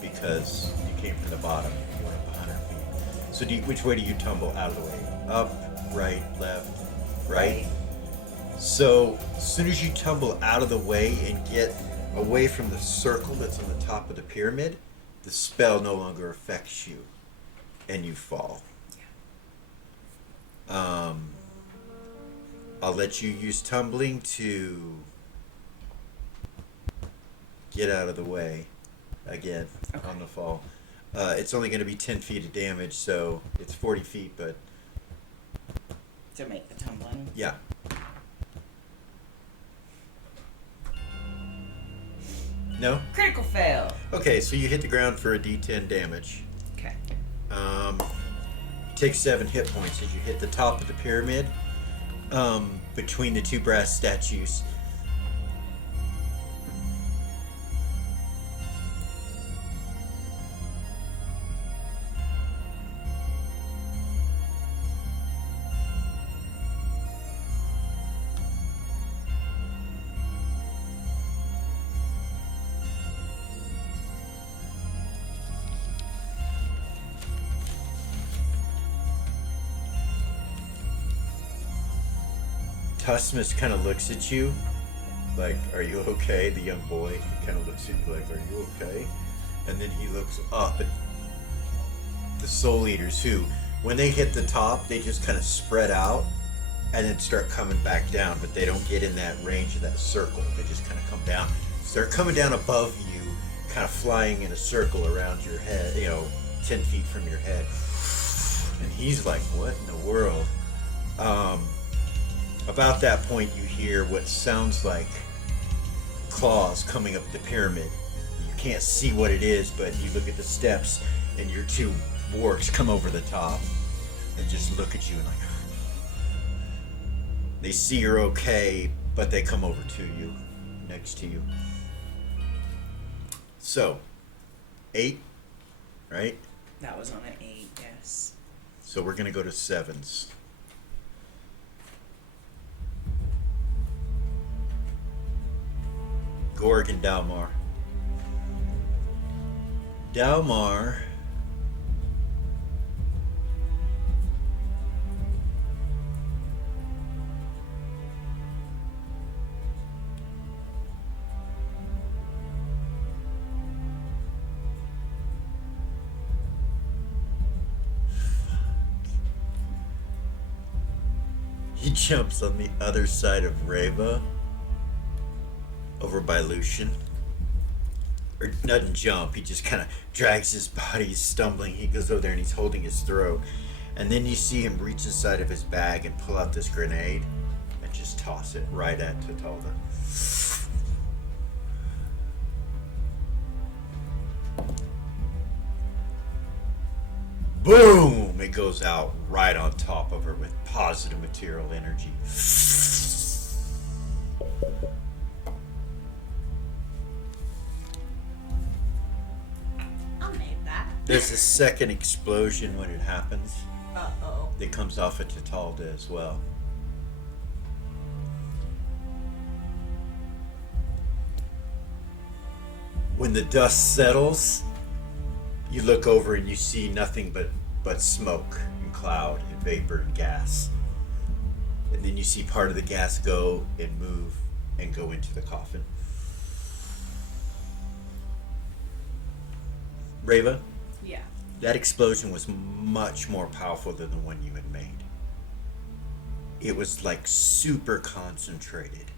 Because you came from the bottom. You're up 100 feet. So which way do you tumble out of the way? Up, right, left, right? So, as soon as you tumble out of the way and get away from the circle that's on the top of the pyramid, the spell no longer affects you. And you fall. I'll let you use tumbling to get out of the way again on the fall. It's only going to be 10 feet of damage, so it's 40 feet, but... To make the tumbling? Yeah. No? Critical fail. Okay, so you hit the ground for a D10 damage. Okay. Take 7 hit points as you hit the top of the pyramid, between the two brass statues. Tusmus kind of looks at you, like, "Are you okay?" The young boy kind of looks at you like, "Are you okay?" And then he looks up at the Soul Eaters, who, when they hit the top, they just kind of spread out and then start coming back down, but they don't get in that range of that circle. They just kind of come down. So they're coming down above you, kind of flying in a circle around your head, 10 feet from your head. And he's like, "What in the world?" About that point, you hear what sounds like claws coming up the pyramid. You can't see what it is, but you look at the steps, and your two wargs come over the top and just look at you and like... They see you're okay, but they come over to you, next to you. So, 8, right? That was on an 8, yes. So we're going to go to 7s. Gorg and Dalmar. Dalmar he jumps on the other side of Reva, over by Lucian. Or doesn't jump, he just kind of drags his body, he's stumbling, he goes over there and he's holding his throat. And then you see him reach inside of his bag and pull out this grenade and just toss it right at Tatalda. Boom! It goes out right on top of her with positive material energy. There's a second explosion when it happens. Uh-oh. That comes off of Tatalda as well. When the dust settles, you look over and you see nothing but smoke and cloud and vapor and gas. And then you see part of the gas go and move and go into the coffin. Reva? Yeah. That explosion was much more powerful than the one you had made. It was like super concentrated.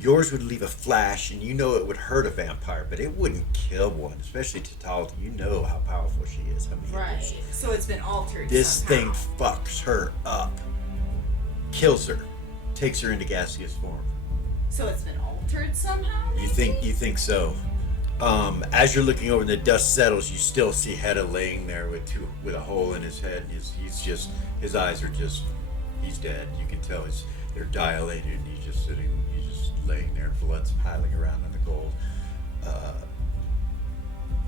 Yours would leave a flash, and you know it would hurt a vampire, but it wouldn't kill one, especially Tatalda. You know how powerful she is. I mean, Right. So it's been altered. This somehow. thing fucks her up, kills her, takes her into gaseous form. So it's been altered somehow? You think so? As you're looking over and the dust settles, you still see Hedda laying there with a hole in his head. His eyes are just, he's dead. You can tell they're dilated, and he's just laying there, blood's piling around on the gold.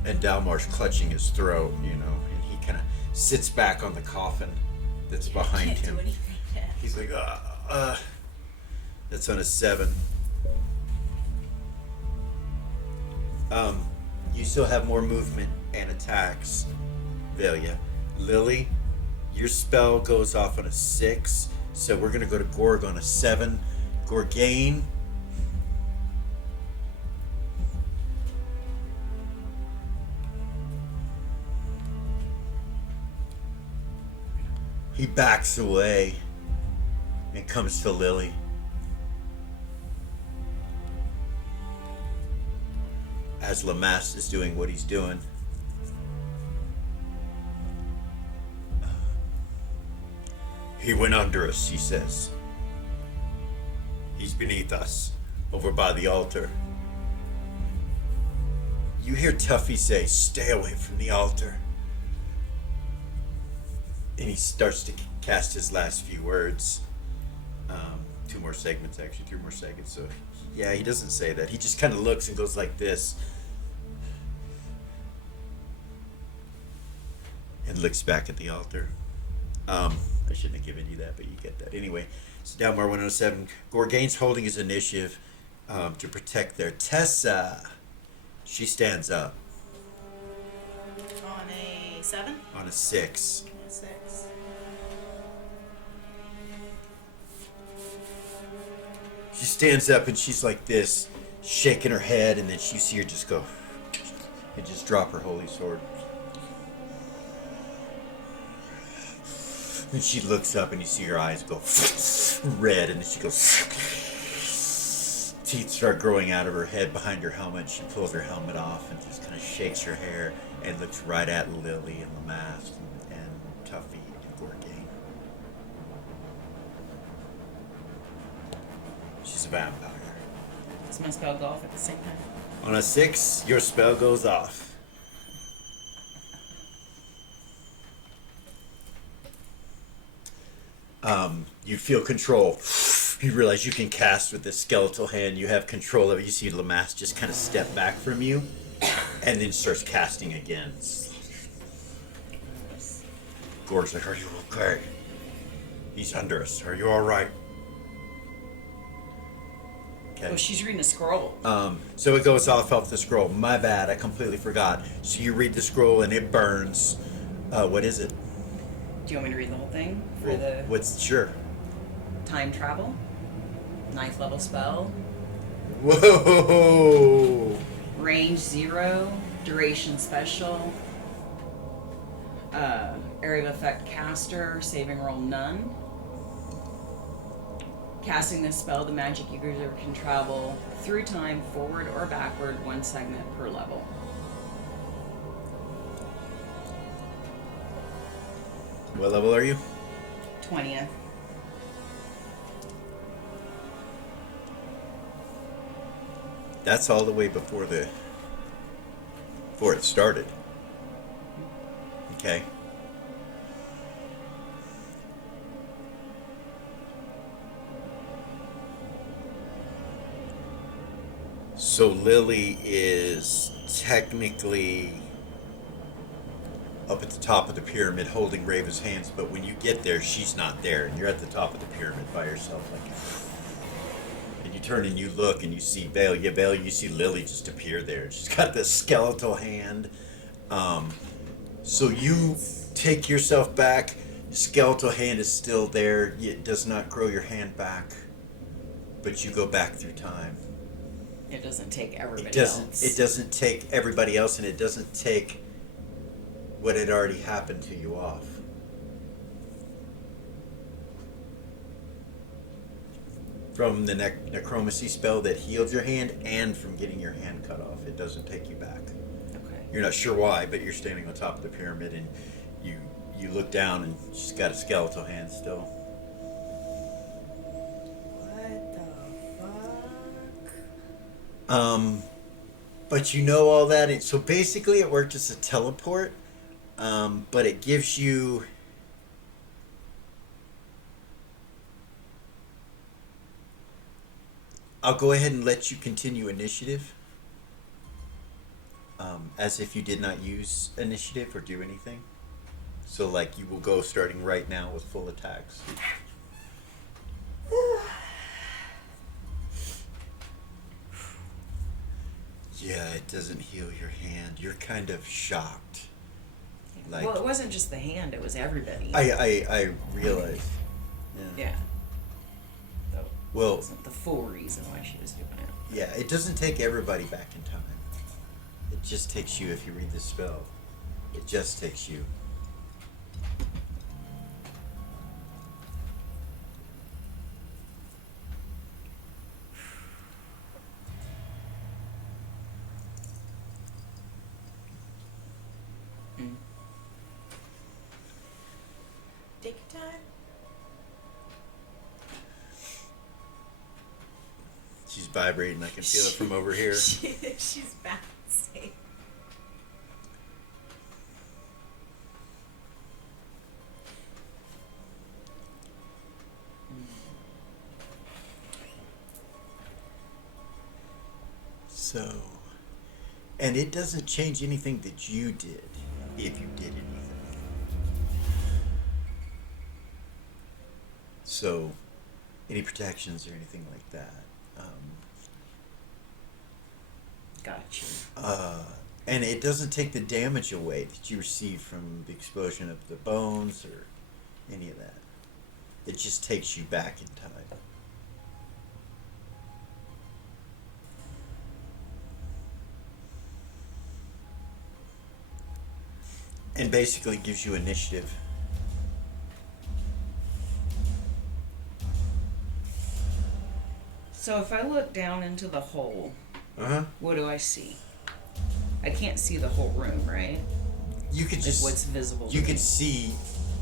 And Dalmar's clutching his throat, and he kind of sits back on the coffin that's behind him. Do anything yet. He's like, that's on a 7. You still have more movement and attacks, Velia. Lily, your spell goes off on a 6, so we're gonna go to Gorg on a 7. Gorgain, he backs away and comes to Lily. As Lamass is doing what he's doing. He went under us, he says. He's beneath us, over by the altar. You hear Tuffy say, "Stay away from the altar." And he starts to cast his last few words. 2 more segments, actually, 3 more seconds. So, yeah, he doesn't say that. He just kind of looks and goes like this. And looks back at the altar. I shouldn't have given you that, but you get that. Anyway, so Dalmar 107. Gorgain's holding his initiative to protect their Tessa. She stands up. On a 7? On a 6. A 6. She stands up and she's like this, shaking her head, and then you see her just go and just drop her holy sword. And she looks up and you see her eyes go red, and then she goes, teeth start growing out of her head behind her helmet. She pulls her helmet off and just kind of shakes her hair and looks right at Lily and Lamass and Tuffy and Gorgain. She's a vampire. Does my spell go off at the same time? On a 6, your spell goes off. You feel control. You realize you can cast with this skeletal hand. You have control of it. You see Lamass just kind of step back from you and then starts casting again. Gorg's like, "Are you okay? He's under us. Are you alright?" Okay. Oh, she's reading a scroll. So it goes off the scroll. My bad, I completely forgot. So you read the scroll and it burns. What is it? Do you want me to read the whole thing? Sure. Time travel. 9th level spell. Whoa! Range 0. Duration special. Area of effect caster. Saving roll none. Casting this spell, the magic user can travel through time, forward or backward, 1 segment per level. What level are you? 20th. That's all the way before it started. Okay. So Lily is technically up at the top of the pyramid holding Raven's hands, but when you get there, she's not there, and you're at the top of the pyramid by yourself. And you turn and you look and you see Vale. Yeah, Vale, you see Lily just appear there. She's got this skeletal hand. So you take yourself back. The skeletal hand is still there. It does not grow your hand back, but you go back through time. It doesn't take everybody else. It doesn't take everybody else, and it doesn't take what had already happened to you off. From the necromancy spell that healed your hand, and from getting your hand cut off, it doesn't take you back. Okay. You're not sure why, but you're standing on top of the pyramid, and you look down, and she's got a skeletal hand still. What the fuck? But you know all that. So basically, it worked as a teleport, but it gives you. I'll go ahead and let you continue initiative, as if you did not use initiative or do anything. So, like, you will go starting right now with full attacks. Yeah, it doesn't heal your hand. You're kind of shocked. Like, well, it wasn't just the hand; it was everybody. I realized. Yeah. So Well, it wasn't the full reason why she was doing it. yeah, it doesn't take everybody back in time. It just takes you if you read the spell. It just takes you. Mm. Take your time. She's vibrating. I can feel it from over here. She's bouncing. So, and it doesn't change anything that you did, if you did anything. So, any protections or anything like that. Gotcha. And it doesn't take the damage away that you received from the explosion of the bones or any of that. It just takes you back in time. And basically gives you initiative. So if I look down into the hole, what do I see? I can't see the whole room, right? You could Like just what's visible. you to could me. see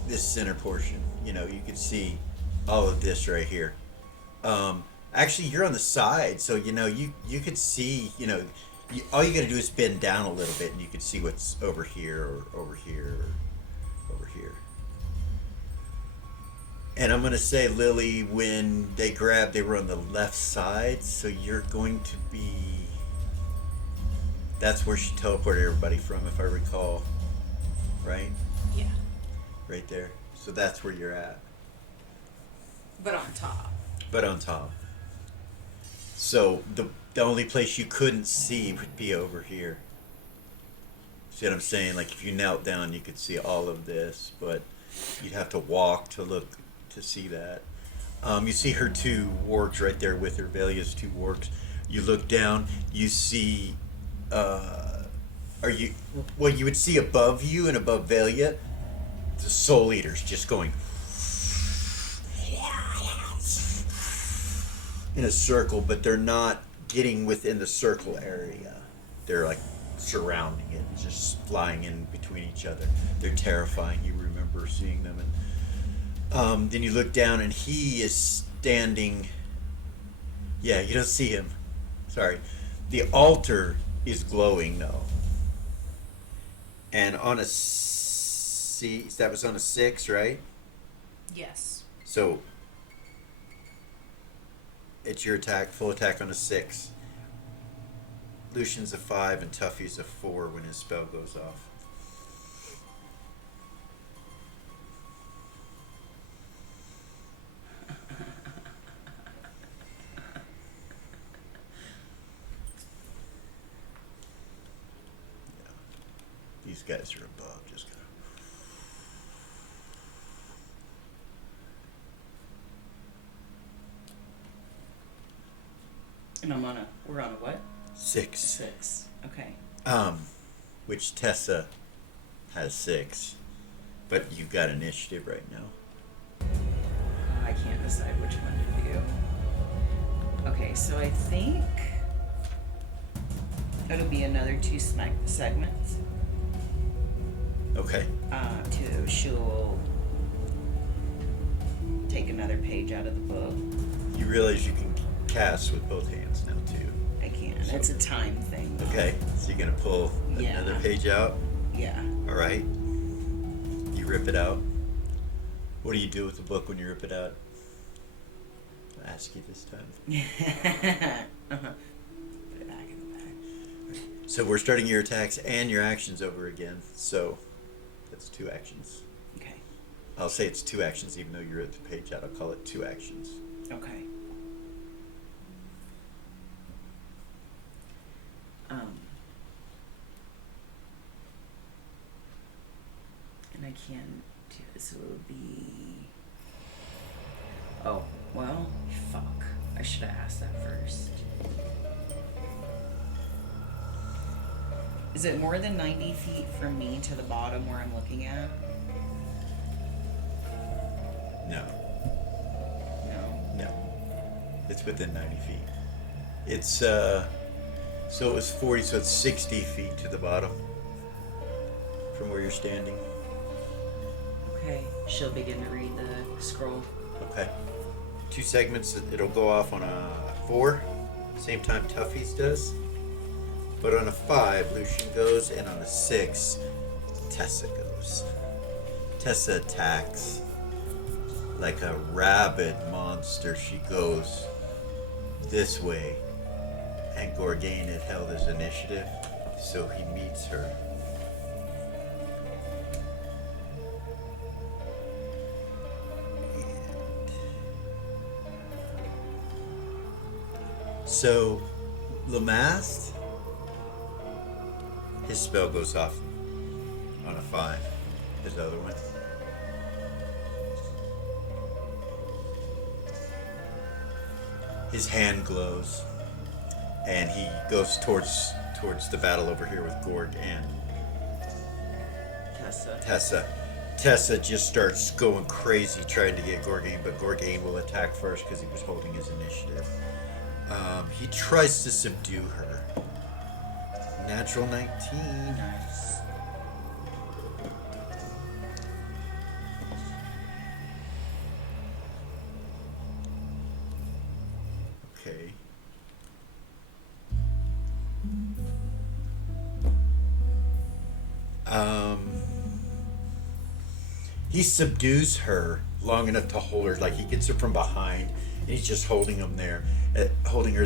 this center portion. You know, you could see all of this right here. Actually, you're on the side, so you know you could see. You know, all you got to do is bend down a little bit, and you can see what's over here or over here or over here. And I'm gonna say, Lily, when they grabbed, they were on the left side, so you're going to be. That's where she teleported everybody from, if I recall. Right? Yeah. Right there. So that's where you're at. But on top. But on top. So the only place you couldn't see would be over here. See what I'm saying? Like if you knelt down, you could see all of this, but you'd have to walk to look to see that. You see her two wargs right there with her, Valia's two wargs. You look down, you see. You would see above you and above Valia, the Soul Eaters just going in a circle, but they're not getting within the circle area. They're like surrounding it, just flying in between each other. They're terrifying. You remember seeing them, and then you look down, and he is standing. Yeah, you don't see him. Sorry, the altar is glowing though. And on a that was on a 6, right? Yes. So it's your attack, full attack on a 6. Lucian's a 5 and Tuffy's a 4 when his spell goes off. These guys are above, just kind of. And we're on a what? 6. 6. Okay. Which Tessa has 6, but you got initiative right now. I can't decide which one to do. Okay, so I think it'll be another 2 segments. Okay. She'll take another page out of the book. You realize you can cast with both hands now too. I can. And it's a time thing. Though. Okay, so you're gonna pull Yeah. another page out. Yeah. All right. You rip it out. What do you do with the book when you rip it out? I'll ask you this time. Uh-huh. Put it back in the bag. So we're starting your attacks and your actions over again. So that's 2 actions. Okay. I'll say it's 2 actions, even though you ripped the page out. I'll call it 2 actions. Okay. And I can do it, so it would be. Oh, well, fuck. I should have asked that first. Is it more than 90 feet from me to the bottom where I'm looking at? No. No. No. It's within 90 feet. It's, so it was 40, so it's 60 feet to the bottom from where you're standing. Okay. She'll begin to read the scroll. Okay. 2 segments, it'll go off on a 4, same time Tuffy's does. But on a 5, Lucian goes, and on a 6, Tessa goes. Tessa attacks like a rabid monster. She goes this way, and Gorgain had held his initiative, so he meets her. So, Lamast, his spell goes off on a 5. His other one. His hand glows, and he goes towards the battle over here with Gorg and Tessa. Tessa just starts going crazy trying to get Gorgain, but Gorgain will attack first because he was holding his initiative. He tries to subdue her. Natural 19. Nice. Okay. He subdues her long enough to hold her, like he gets her from behind, and he's just holding her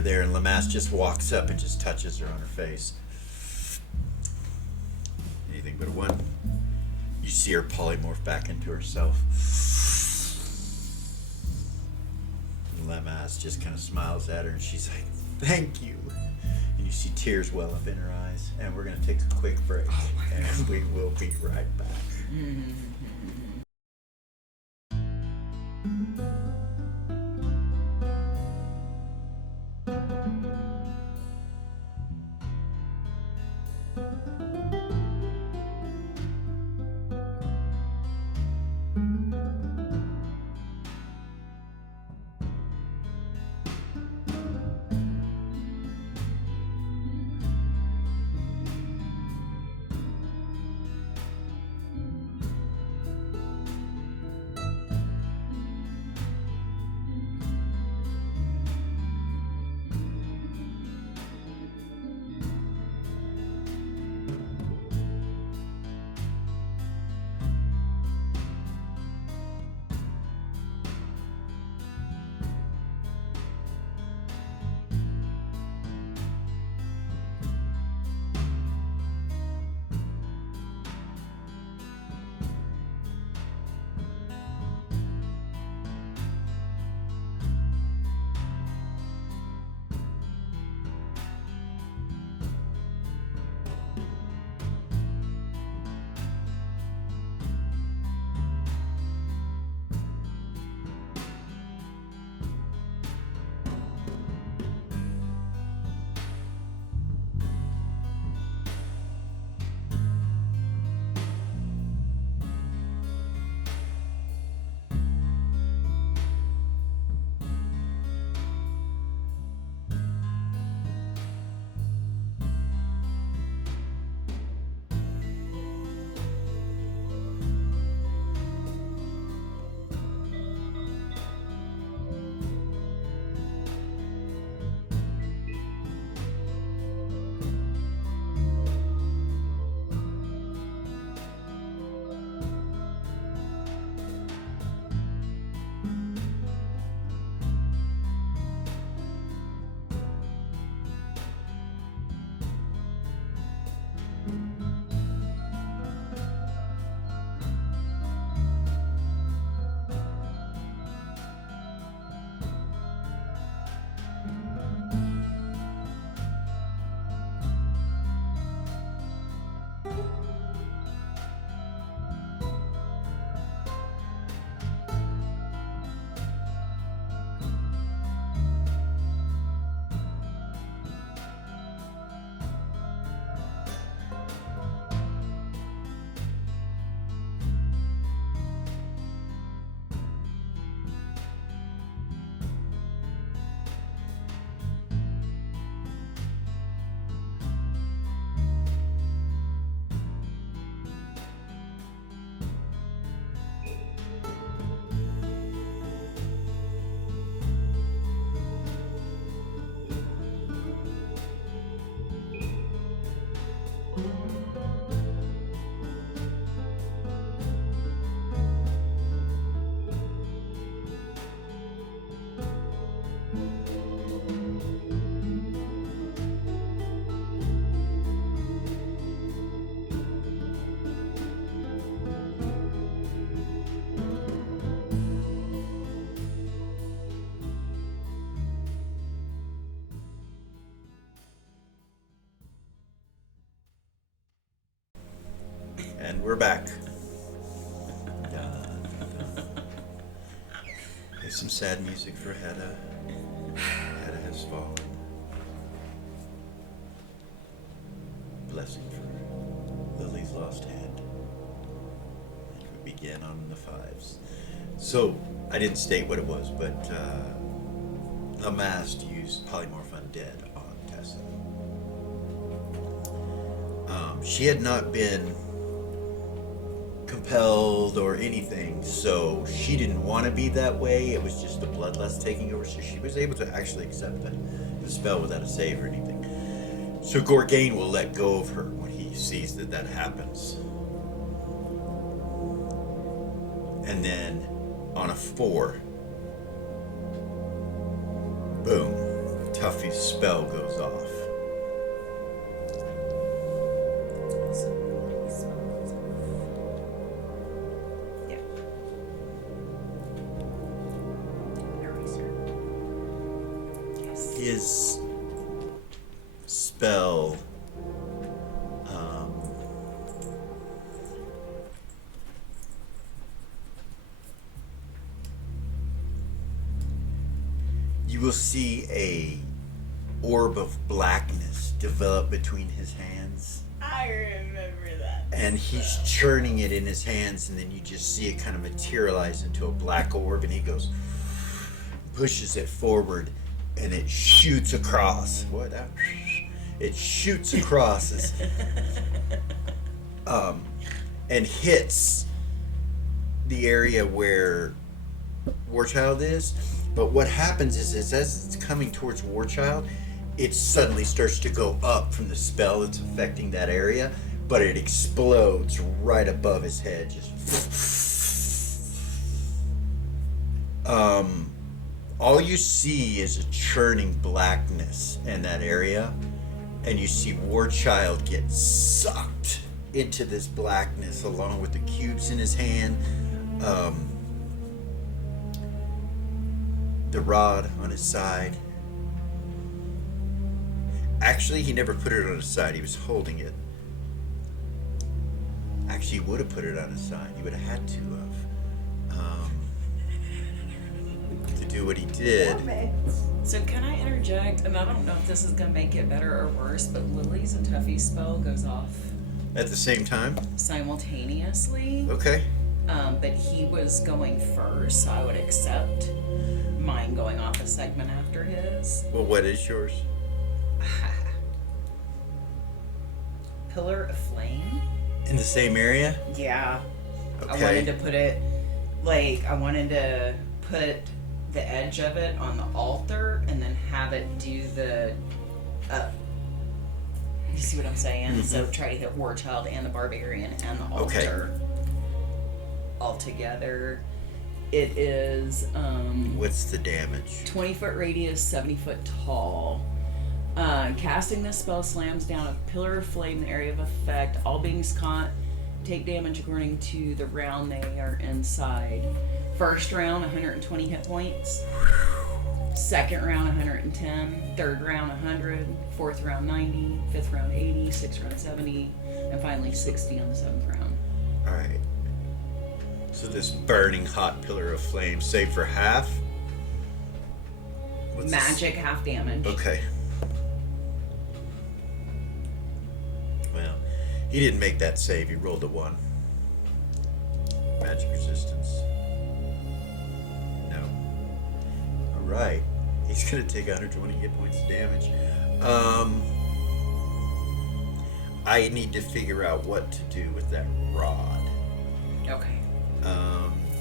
there, and Lamass just walks up and just touches her on her face. Anything but a 1. You see her polymorph back into herself. And Lamass just kind of smiles at her, and she's like, "Thank you." And you see tears well up in her eyes. And we're going to take a quick break, and we will be right back. And we're back. Here's some sad music for Hedda. Hedda has fallen. Blessing for Lily's lost hand. And we begin on the fives. So, I didn't state what it was, but the Mast used Polymorph Undead on Tessa. She had not been compelled or anything, so she didn't want to be that way. It was just the bloodlust taking over, so she was able to actually accept the spell without a save or anything. So Gorgain will let go of her when he sees that happens. And then on a 4, boom, Tuffy's spell goes off. His spell you will see a orb of blackness develop between his hands. I remember that. And he's churning it in his hands, and then you just see it kind of materialize into a black orb, and he goes, pushes it forward, and it shoots across. What? It shoots across and hits the area where Warchild is. But what happens is as it's coming towards Warchild, it suddenly starts to go up from the spell that's affecting that area, but it explodes right above his head. All you see is a churning blackness in that area, and you see Warchild get sucked into this blackness along with the cubes in his hand, the rod on his side. Actually, he never put it on his side. He was holding it. Actually, he would have put it on his side. He would have had to have. To do what he did. So can I interject? And I don't know if this is going to make it better or worse, but Lily's and Tuffy's spell goes off At the same time? simultaneously. Okay. But he was going first, so I would accept mine going off a segment after his. Well, what is yours? Pillar of Flame? In the same area? Yeah. Okay. I wanted to put it, I wanted to put the edge of it on the altar and then have it do the you see what I'm saying? Mm-hmm. So try to hit Warchild and the Barbarian and the altar all together. It is What's the damage? 20-foot radius, 70-foot tall. Casting this spell slams down a pillar of flame in the area of effect. All beings caught take damage according to the round they are inside. First round, 120 hit points. Second round, 110. Third round, 100. Fourth round, 90. Fifth round, 80. Sixth round, 70. And finally, 60 on the seventh round. Alright. So this burning hot pillar of flame, save for half? What's Magic, half damage. Okay. Well, he didn't make that save. He rolled a 1. Magic resistance. No. Alright. He's going to take 120 hit points of damage. I need to figure out what to do with that rod. Okay.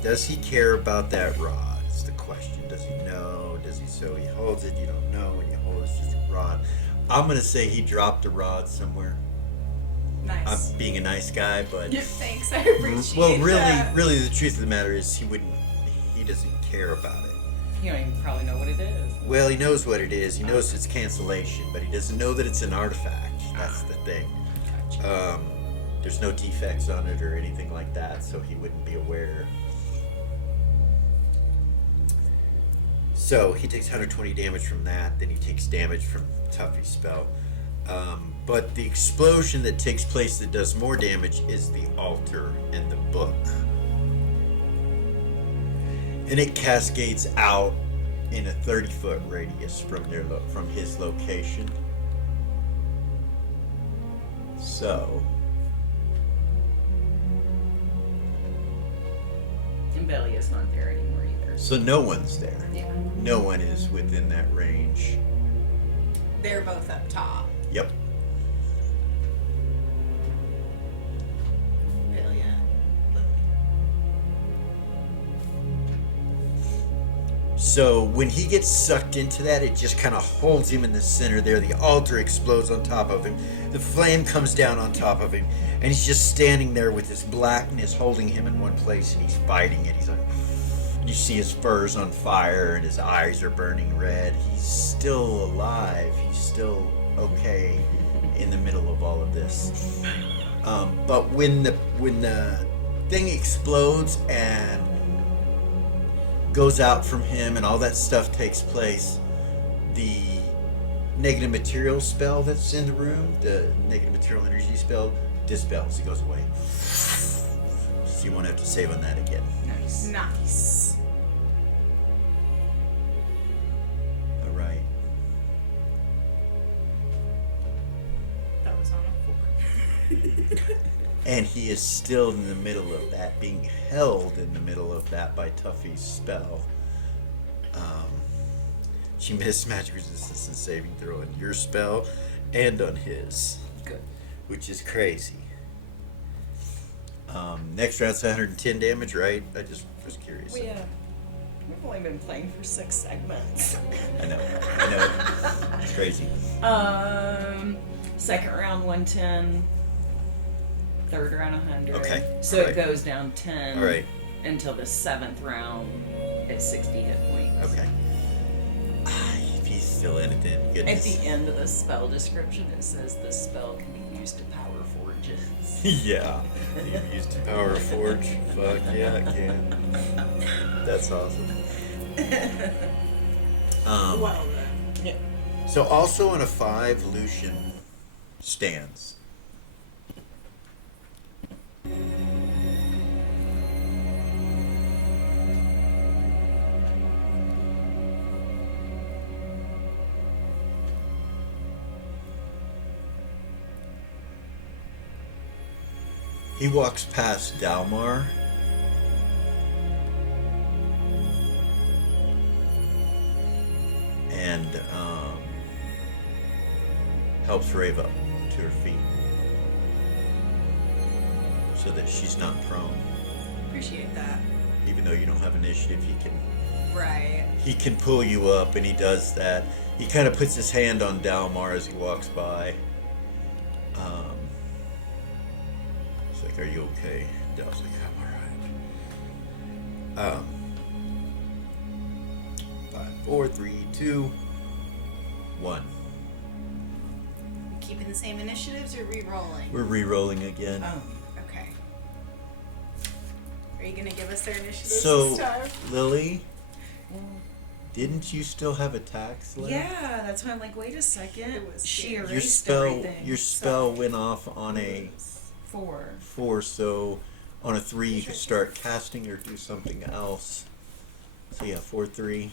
Does he care about that rod? Is the question. Does he know? Does he? So he holds it. You don't know when you hold it. It's just a rod. I'm gonna say he dropped a rod somewhere. Nice. I'm being a nice guy, but Thanks, I appreciate well, that. really, the truth of the matter is he doesn't care about it. You don't even probably know what it is. Well, he knows what it is. He knows it's cancellation, but he doesn't know that it's an artifact. That's the thing. Gotcha. There's no defects on it or anything like that, so he wouldn't be aware. So he takes 120 damage from that, then he takes damage from Tuffy's spell. But the explosion that takes place that does more damage is the altar and the book. And it cascades out in a 30-foot radius from from his location. So, And Belly is not there anymore either. so no one's there. Yeah. No one is within that range. They're both up top. Yep. Brilliant. So when he gets sucked into that, it just kind of holds him in the center there. The altar explodes on top of him. The flame comes down on top of him. And he's just standing there with this blackness holding him in one place, and he's fighting it. He's like, you see his fur's on fire and his eyes are burning red. He's still alive. He's still okay in the middle of all of this. But when the thing explodes and goes out from him and all that stuff takes place, the negative material spell that's in the room, the negative material energy spell, dispels. It goes away. So you won't have to save on that again. Nice. Nice. All right. That was on a 4. And he is still in the middle of that, being held in the middle of that by Tuffy's spell. She missed magic resistance and saving throw on your spell and on his. Good. Which is crazy. Next round's 110 damage, right? I just was curious. We've only been playing for 6 segments. I know. It's crazy. Second round 110. Third round 100. Okay. So Alright. it goes down 10. All right. Until the 7th round at 60 hit points. Okay. If he's still in it, then At goodness. the end of the spell description, it says the spell can be used to power forges. Yeah. You used to power forge. Fuck yeah, I can. That's awesome. Well then. Yeah. So also on a 5, Lucian stands. He walks past Dalmar. And helps Rave up to her feet so that she's not prone. Appreciate that. Even though you don't have initiative, Right. he can pull you up, and he does that. He kind of puts his hand on Dalmar as he walks by. It's like, "Are you okay?" Dal's like, "I'm all right." 5, 4, 3, 2, 1. Keeping the same initiatives or re-rolling? We're re-rolling again. Oh, okay. Are you gonna give us their initiatives So, this time? Lily, didn't you still have attacks left? Yeah, that's why I'm like, wait a second. It was She scary. erased everything. Your spell went off on a 4. 4, so on a 3 you could start casting or do something else. So yeah, 4, 3.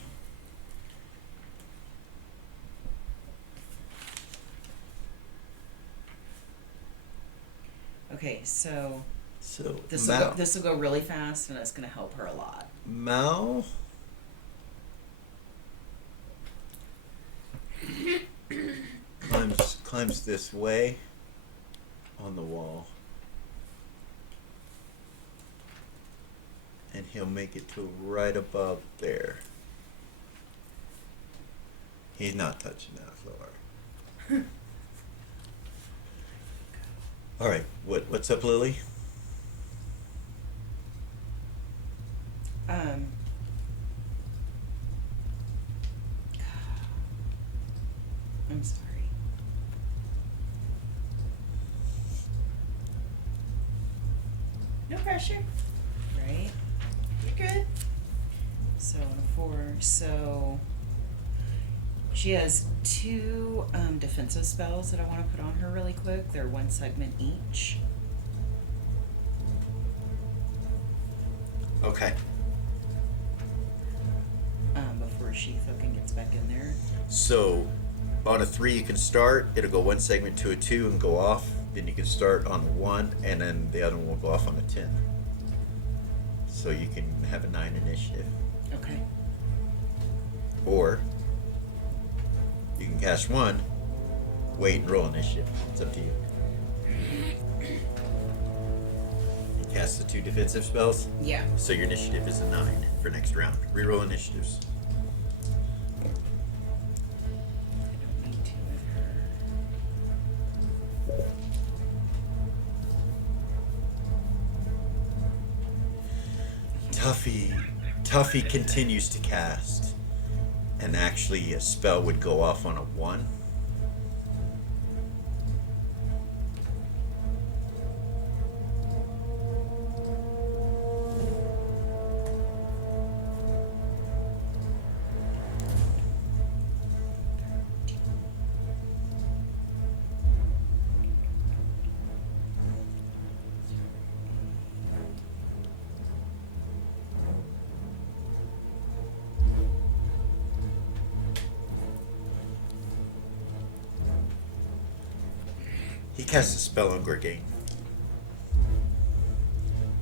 Okay, so So this will go really fast, and it's gonna help her a lot. Mal climbs this way on the wall, and he'll make it to right above there. He's not touching that floor. All right, what's up, Lily? I'm sorry. No pressure. Right? You're good. So on a 4, so She has two defensive spells that I want to put on her really quick. They're one segment each. Okay. Before she fucking gets back in there. So, on a 3 you can start. It'll go one segment to a 2 and go off. Then you can start on the 1, and then the other one will go off on a 10. So you can have a 9 initiative. Okay. Or you can cast 1, wait and roll initiative. It's up to you. You cast the 2 defensive spells. Yeah. So your initiative is a 9 for next round. Reroll initiatives. I don't need to with her. Tuffy continues to cast, and actually a spell would go off on a 1. He casts a spell on Gorgain.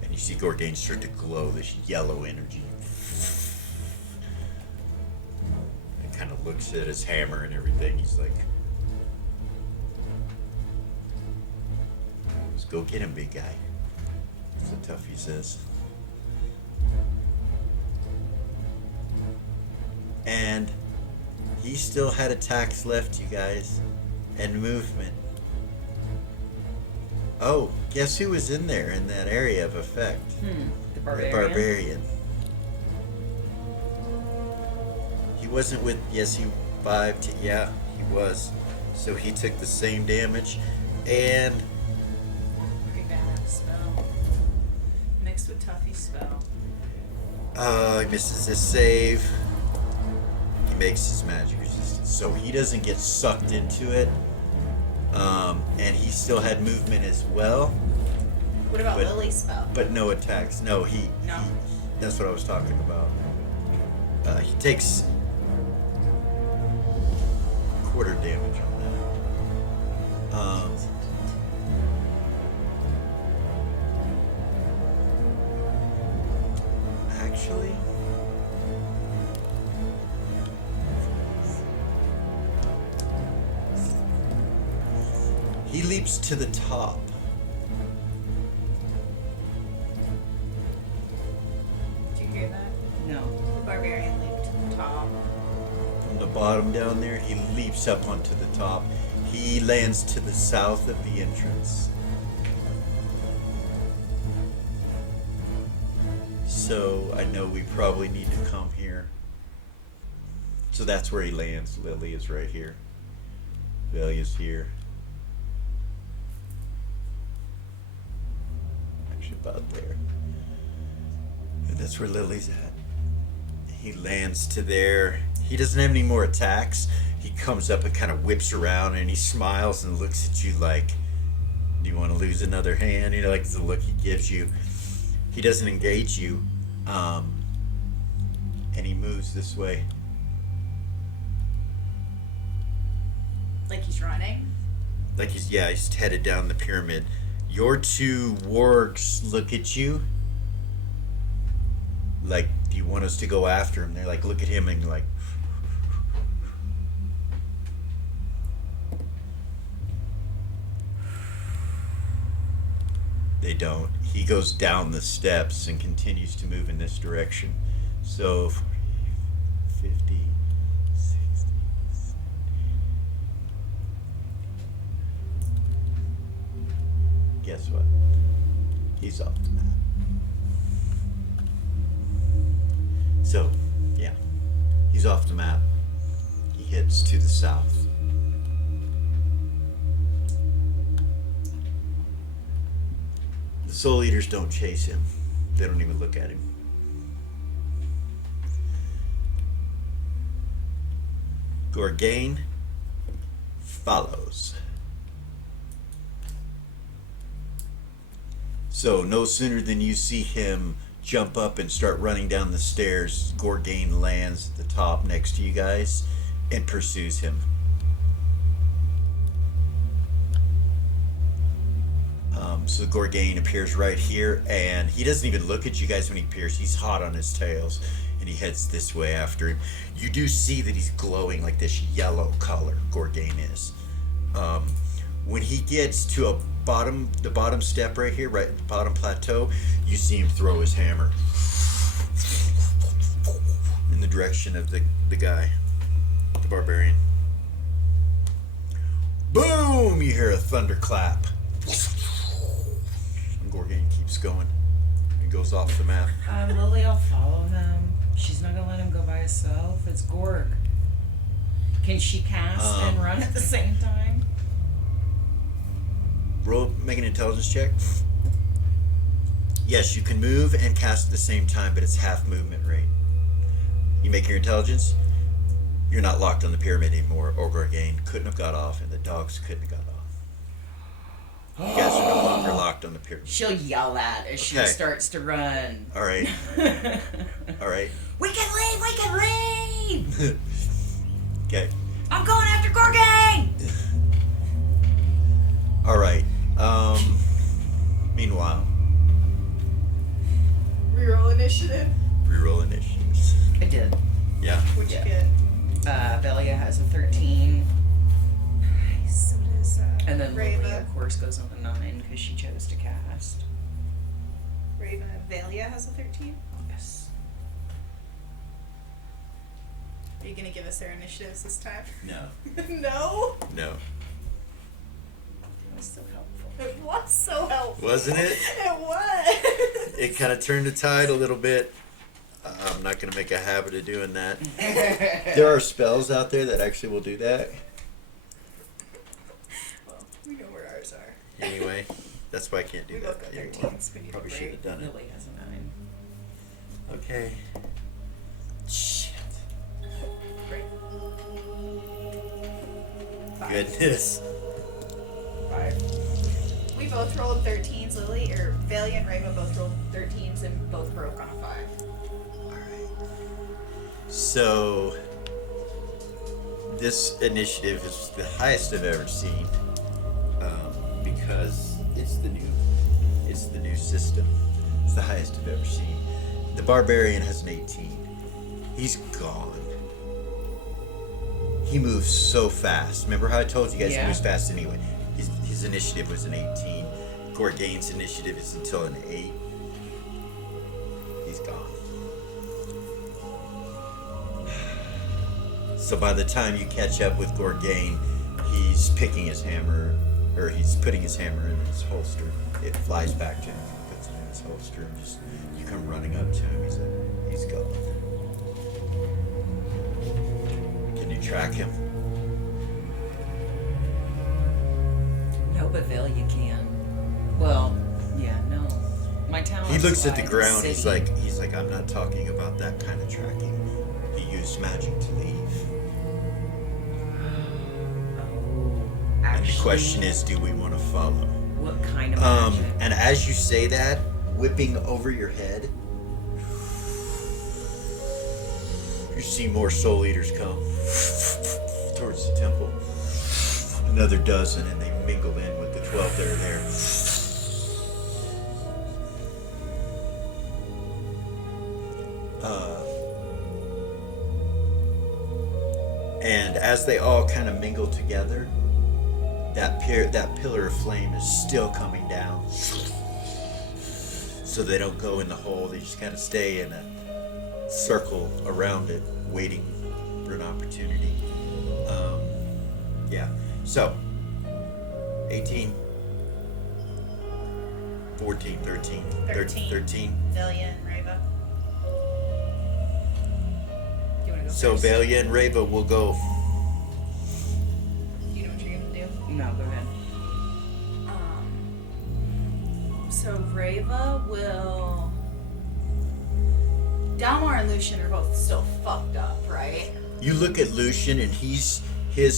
And you see Gorgain start to glow this yellow energy. And kind of looks at his hammer and everything. He's like, let's go get him, big guy. That's what Tuffy says. And he still had attacks left, you guys. And movement. Oh, guess who was in there in that area of effect? The barbarian. The barbarian. He wasn't with. Yes, he 5 to. Yeah, he was. So he took the same damage, and Pretty bad spell. Mixed with Tuffy's spell. he misses his save. He makes his magic resistance, so he doesn't get sucked into it. And he still had movement as well. What about But- Lily's spell? But no attacks. No, No. that's what I was talking about. He takes quarter damage on that. Actually, he leaps to the top. Did you hear that? No. The barbarian leaped to the top. From the bottom down there, he leaps up onto the top. He lands to the south of the entrance. So I know we probably need to come here. So that's where he lands. Lily is right here. Valia's here. Actually about there. And that's where Lily's at. He lands to there. He doesn't have any more attacks. He comes up and kind of whips around and he smiles and looks at you like, do you want to lose another hand? You know, like the look he gives you. He doesn't engage you. And he moves this way. Like he's running. Like he's headed down the pyramid. Your 2 wargs look at you. Like, do you want us to go after him? They're like, look at him and like. They don't. He goes down the steps and continues to move in this direction. So, 40, 50, 60, 70. Guess what? He's off the map. So, yeah. He's off the map. He heads to the south. The Soul Eaters don't chase him. They don't even look at him. Gorgain follows. So no sooner than you see him jump up and start running down the stairs, Gorgain lands at the top next to you guys and pursues him. So Gorgain appears right here, and he doesn't even look at you guys when he appears. He's hot on his tails, and he heads this way after him. You do see that he's glowing like this yellow color, Gorgain is. When he gets to the bottom step right here, right at the bottom plateau, you see him throw his hammer in the direction of the guy, the barbarian. Boom! You hear a thunderclap. And Gorgain keeps going. He goes off the map. Lily will follow him. She's not gonna let him go by himself. It's Gorg. Can she cast and run at the same time? Make an intelligence check. Yes, you can move and cast at the same time, but it's half movement rate. You make your intelligence. You're not locked on the pyramid anymore. Or Gorgain couldn't have got off, and the dogs couldn't have got off. You guys are no longer locked on the pyramid. She'll yell at as she Okay. starts to run. All right. All right. We can leave! We can leave! Okay. I'm going after Gorgain! All right. Meanwhile, Reroll initiative. reroll initiatives. I did. Yeah. What'd Yeah. you get? Velia has a 13. Nice. So does And then Lily, Rava. of course, goes on the 9 because she chose to cast. Raven and Valia has a 13. Yes. Are you gonna give us their initiatives this time? No. No. No. It was so helpful. It was so helpful. Wasn't it? It was. It kind of turned the tide a little bit. I'm not going to make a habit of doing that. There are spells out there that actually will do that. Well, we know where ours are. Anyway, that's why I can't do We that both got anymore. 13s. We need a Probably should break. have done it. Lily has a 9. Okay. Shit. Great. 5. Goodness. 5. We both rolled 13s, Lily, or Valia and Raven both rolled 13s and both broke on a 5. Alright. So, this initiative is the highest I've ever seen. Because it's the new system. It's the highest I've ever seen. The barbarian has an 18. He's gone. He moves so fast. Remember how I told you guys he Yeah. moves fast anyway? His initiative was an 18. Gorgain's initiative is until an 8. He's gone. So by the time you catch up with Gorgain, he's picking his hammer, or he's putting his hammer in his holster. It flies back to him, he puts it in his holster, and just you come running up to him. He's gone. Can you track him? No, but Velia can. Well, yeah, no. My talent. He looks at the ground. He's like, I'm not talking about that kind of tracking. He used magic to leave. And the question is, do we want to follow? What kind of magic? And as you say that, whipping over your head, you see more soul eaters come towards the temple. Another dozen, and they mingle in with the 12 that are there. And as they all kind of mingle together, that pillar of flame is still coming down. So they don't go in the hole, they just kind of stay in a circle around it, waiting for an opportunity. Yeah. So, 18, 14, 13, 13. Valia and Rava. Do you want to go So first? Valia and Rava will go. Do you know what you're going to do? No, go ahead. So Rava will. Dalmar and Lucian are both still fucked up, right? You look at Lucian, and his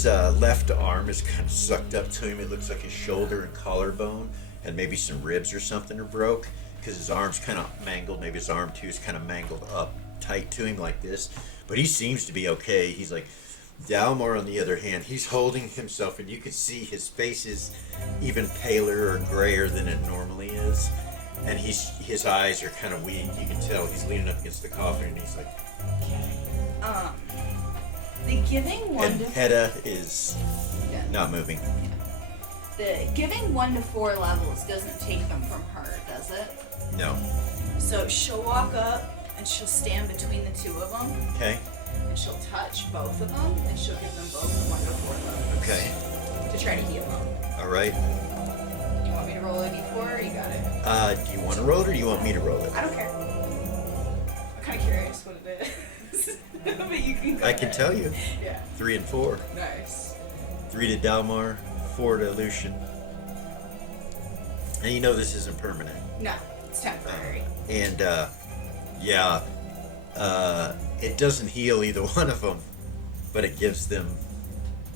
left arm is kind of sucked up to him. It looks like his shoulder and collarbone, and maybe some ribs or something are broke because his arm's kind of mangled. Maybe his arm too is kind of mangled up tight to him like this. But he seems to be okay. He's like, Dalmor, on the other hand, he's holding himself, and you can see his face is even paler or grayer than it normally is. And his eyes are kind of weak. You can tell he's leaning up against the coffin, and he's like, The giving one and to Hedda is yeah. not moving. The giving 1 to 4 levels doesn't take them from her, does it? No. So she'll walk up and she'll stand between the two of them, Okay. and she'll touch both of them, and she'll give them both 1 to 4 levels. Okay. To try to heal them. All right. You want me to roll a d4 or you got it? Do you want to roll it, or do you want me to roll it? I don't care. I'm kind of curious what it is. But you can go I can ahead. tell you. Yeah. 3 and 4. Nice. 3 to Dalmar, 4 to Lucian. And you know this isn't permanent. No, it's temporary. And it doesn't heal either one of them, but it gives them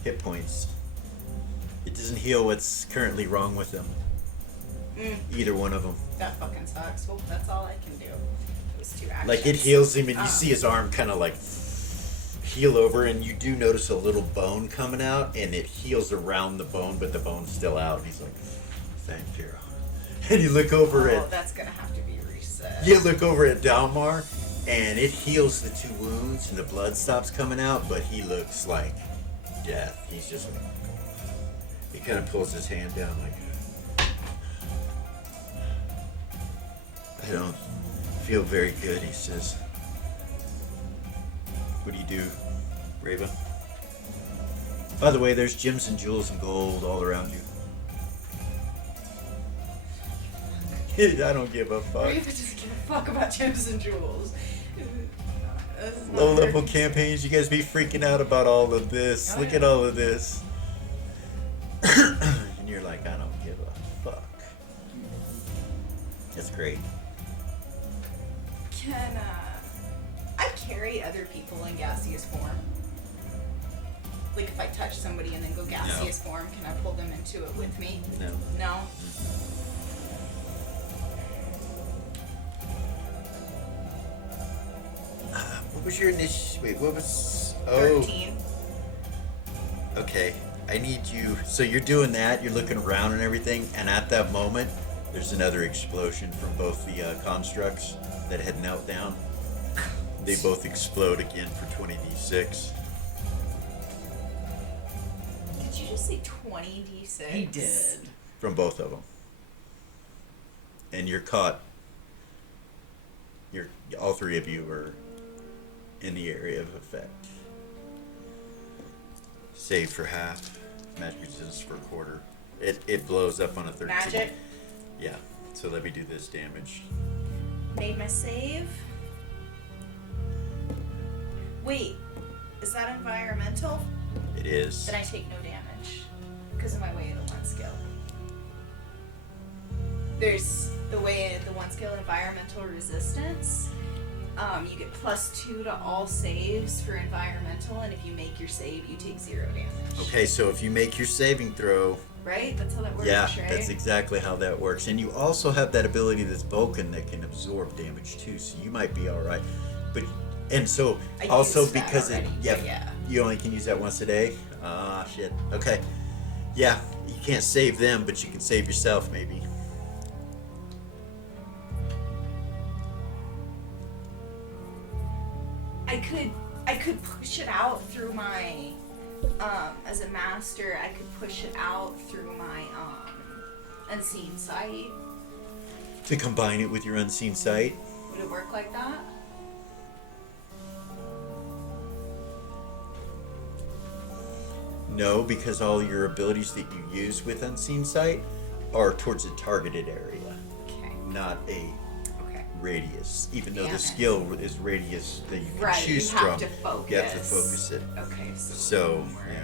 hit points. It doesn't heal what's currently wrong with them. Either one of them. That fucking sucks. Well, that's all I can do. It was 2 actions. Like, it heals him, and you see his arm kind of like heal over, and you do notice a little bone coming out, and it heals around the bone, but the bone's still out. And he's like, thank you. And you look over Oh, at that's gonna have to be reset. You look over at Dalmar, and it heals the 2 wounds, and the blood stops coming out, but he looks like death. He's just like, he kind of pulls his hand down like, I don't feel very good, he says. What do you do, Reva? By the way, there's gems and jewels and gold all around you. I don't give a fuck. Raven doesn't give a fuck about gems and jewels. This is not Low level her. campaigns, you guys be freaking out about all of this. Oh, Look yeah. at all of this. And you're like, I don't give a fuck. That's great. Can I carry other people in gaseous form? Like if I touch somebody and then go gaseous form, can I pull them into it with me? No. No? What was your initial? Wait, what was? Oh, 13. okay. I need you. So you're doing that. You're looking around and everything, and at that moment, there's another explosion from both the constructs that had knelt down. They both explode again for 20d6. Did you just say 20d6? He did. From both of them. And you're caught. All 3 of you are in the area of effect. Save for half. Magic resistance for a quarter. It blows up on a 13. Magic? Yeah. So let me do this damage. Made my save. Wait, is that environmental? It is. Then I take no damage because of my way of the 1 skill. There's the way of the 1 skill, environmental resistance. You get +2 to all saves for environmental, and if you make your save, you take 0 damage. Okay, so if you make your saving throw, Right? That's how that works, yeah, right? that's exactly how that works. And you also have that ability that's Vulcan that can absorb damage too, so you might be all right. But and so I also used that because already, it but yeah. you only can use that once a day. Ah, shit. Okay. Yeah, you can't save them, but you can save yourself maybe. I could push it out through my as a master, I could push it out through my unseen sight. To combine it with your unseen sight. Would it work like that? No, because all your abilities that you use with unseen sight are towards a targeted area, Okay. not a Okay. radius. Even though Damn the it. skill is radius that you can Right, choose you have from, to focus. you have to focus it. Okay, so So, it won't work. yeah.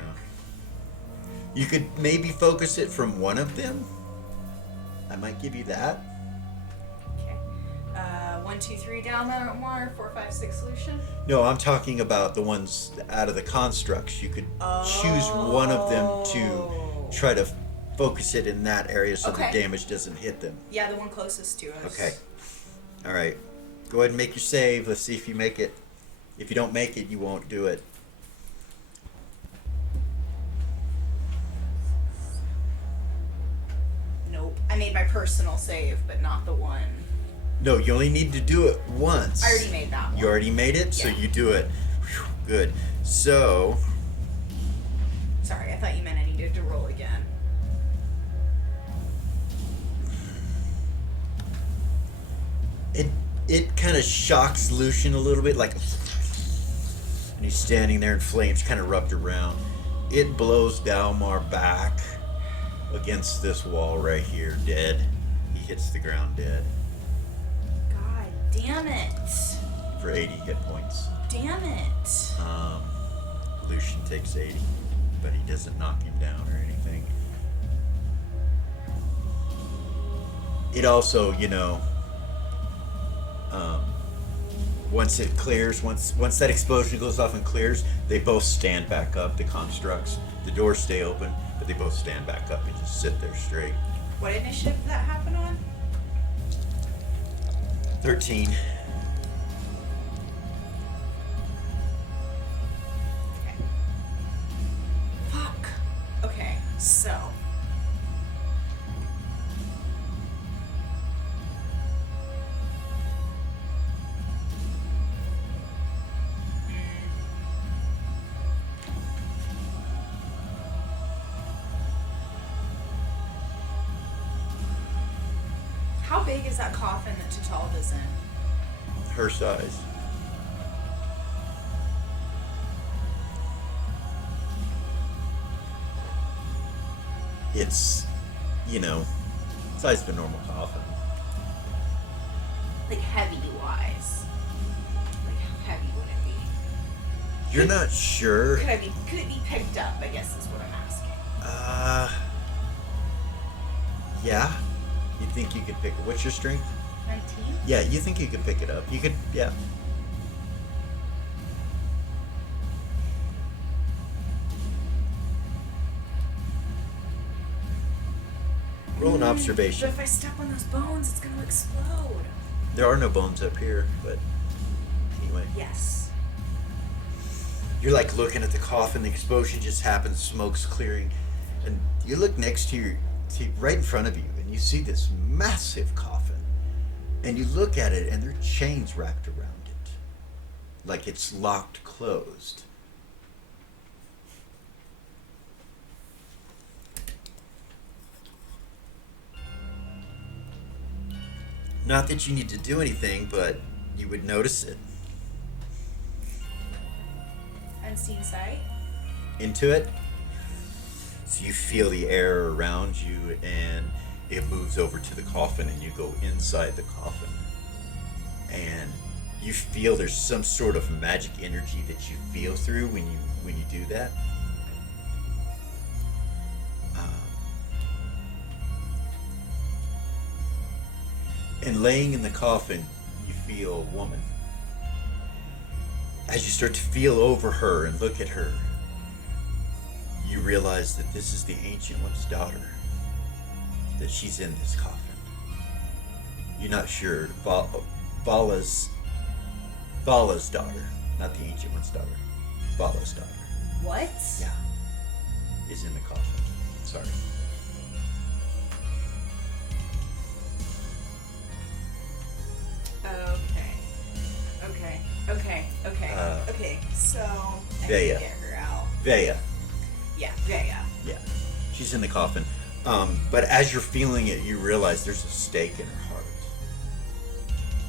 You could maybe focus it from one of them. I might give you that. Okay. 1 1, 2, 3 down the more 4, 5, 6 solution. No, I'm talking about the ones out of the constructs. You could choose one of them to try to focus it in that area so Okay. the damage doesn't hit them. Yeah, the one closest to us. Okay. All right. Go ahead and make your save. Let's see if you make it. If you don't make it, you won't do it. Nope. I made my personal save, but not the one. No, you only need to do it once. I already made that one. You already made it, so Yeah. you do it. Whew, good. So, Sorry, I thought you meant I needed to roll again. it kind of shocks Lucian a little bit, like, and he's standing there in flames, kind of rubbed around. It blows Dalmar back against this wall right here, dead. He hits the ground dead God damn it. for 80 hit points. Damn it. Lucian takes 80, but he doesn't knock him down or anything. It also, once it clears, once that explosion goes off and clears, they both stand back up, the constructs. The doors stay open, but they both stand back up and just sit there straight. What initiative did that happen on? 13. Okay. Fuck. Okay, so. How big is that coffin that Tatalda's in? Her size. It's, size of a normal coffin. Like heavy wise. Like how heavy would it be? You're not sure? Could it be picked up, I guess is what I'm asking. Yeah. You think you could pick it? What's your strength? 19? Yeah, you think you could pick it up. You could, yeah. Roll an But observation. if I step on those bones, it's gonna explode. There are no bones up here, but anyway. Yes. You're like looking at the coffin, the explosion just happened, smoke's clearing, and you look next to right in front of you, and you see this massive coffin, and you look at it, and there are chains wrapped around it, like it's locked closed. Not that you need to do anything, but you would notice it. Unseen sight. Into it. So you feel the air around you, and it moves over to the coffin, and you go inside the coffin. And you feel there's some sort of magic energy that you feel through when you do that. And laying in the coffin, you feel a woman. As you start to feel over her and look at her, you realize that this is the Ancient One's daughter. That she's in this coffin. You're not sure. Vala's daughter, not the Ancient One's daughter. Vala's daughter. What? Yeah. Is in the coffin. Sorry. Okay. So I Vea. can get her out. Vea. Yeah, Vea. Yeah. She's in the coffin. But as you're feeling it, you realize there's a stake in her heart.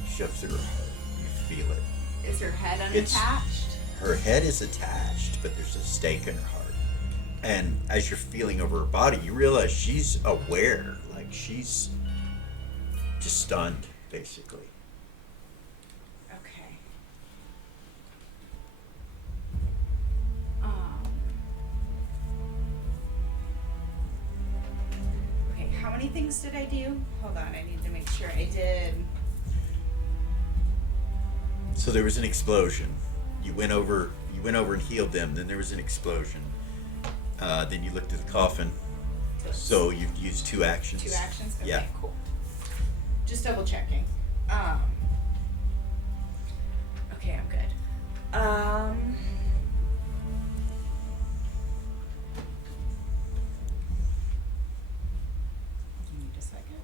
Shoved through her heart. You feel it. Is her head It's- unattached? Her head is attached, but there's a stake in her heart. And as you're feeling over her body, you realize she's aware. Like she's just stunned, basically. Okay. Okay, how many things did I do? Hold on, I need to make sure I did. So there was an explosion. You went over and healed them. Then there was an explosion. Then you looked at the coffin. So you've used 2 actions. 2 actions? Okay, Yeah. cool. Just double checking. Okay, I'm good. You need a second?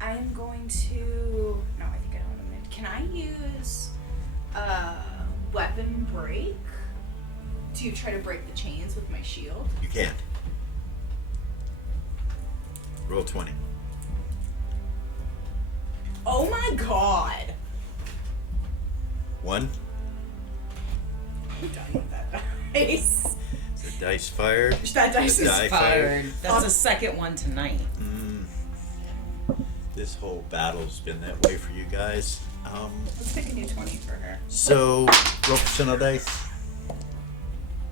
I am going to. No, I think I know what I'm going to. Can I use weapon break to try to break the chains with my shield? You can't. Roll 20. Oh my god! 1. I'm done with that dice. The dice fired. That dice The is die Fired. That's the second one tonight. This whole battle's been that way for you guys. Let's make a new 20 for her. So roll percentile dice.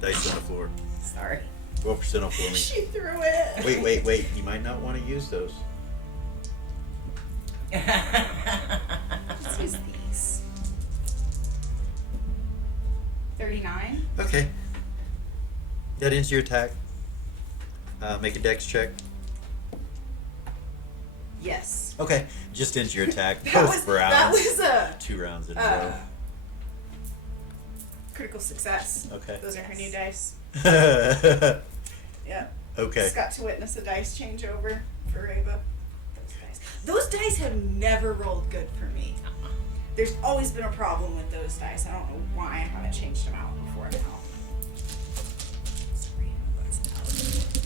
Dice on the floor. Sorry. Roll percentile for me. She threw it. Wait. You might not want to use those. Let's use these. 39. Okay. That ends your attack. Make a dex check. Yes. Okay. Just ends your attack. That Both rounds. That was a 2 rounds in a critical success. Okay. Those are her new dice. row. Yeah. Okay. Just got to witness a dice changeover for Reba. Those dice have never rolled good for me. There's always been a problem with those dice. I don't know why I haven't changed them out before now. Sorry, what's out?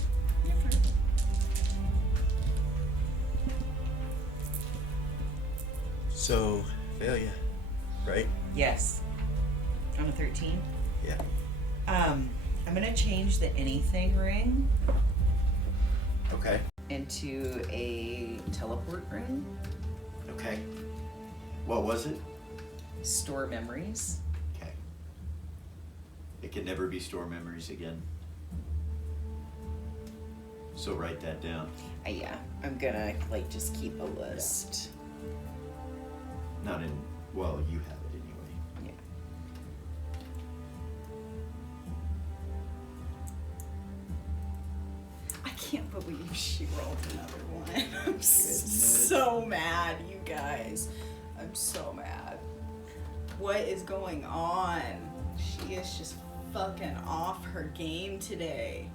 So, failure, right? Yes. On a 13. Yeah. I'm gonna change the anything ring Okay. into a teleport ring. Okay. What was it? Store memories. Okay. It can never be store memories again. So write that down. Yeah, I'm gonna just keep a list. Not in. Well, you have it anyway. Yeah. I can't believe she rolled another one. I'm so mad, you guys. I'm so mad. What is going on? She is just fucking off her game today.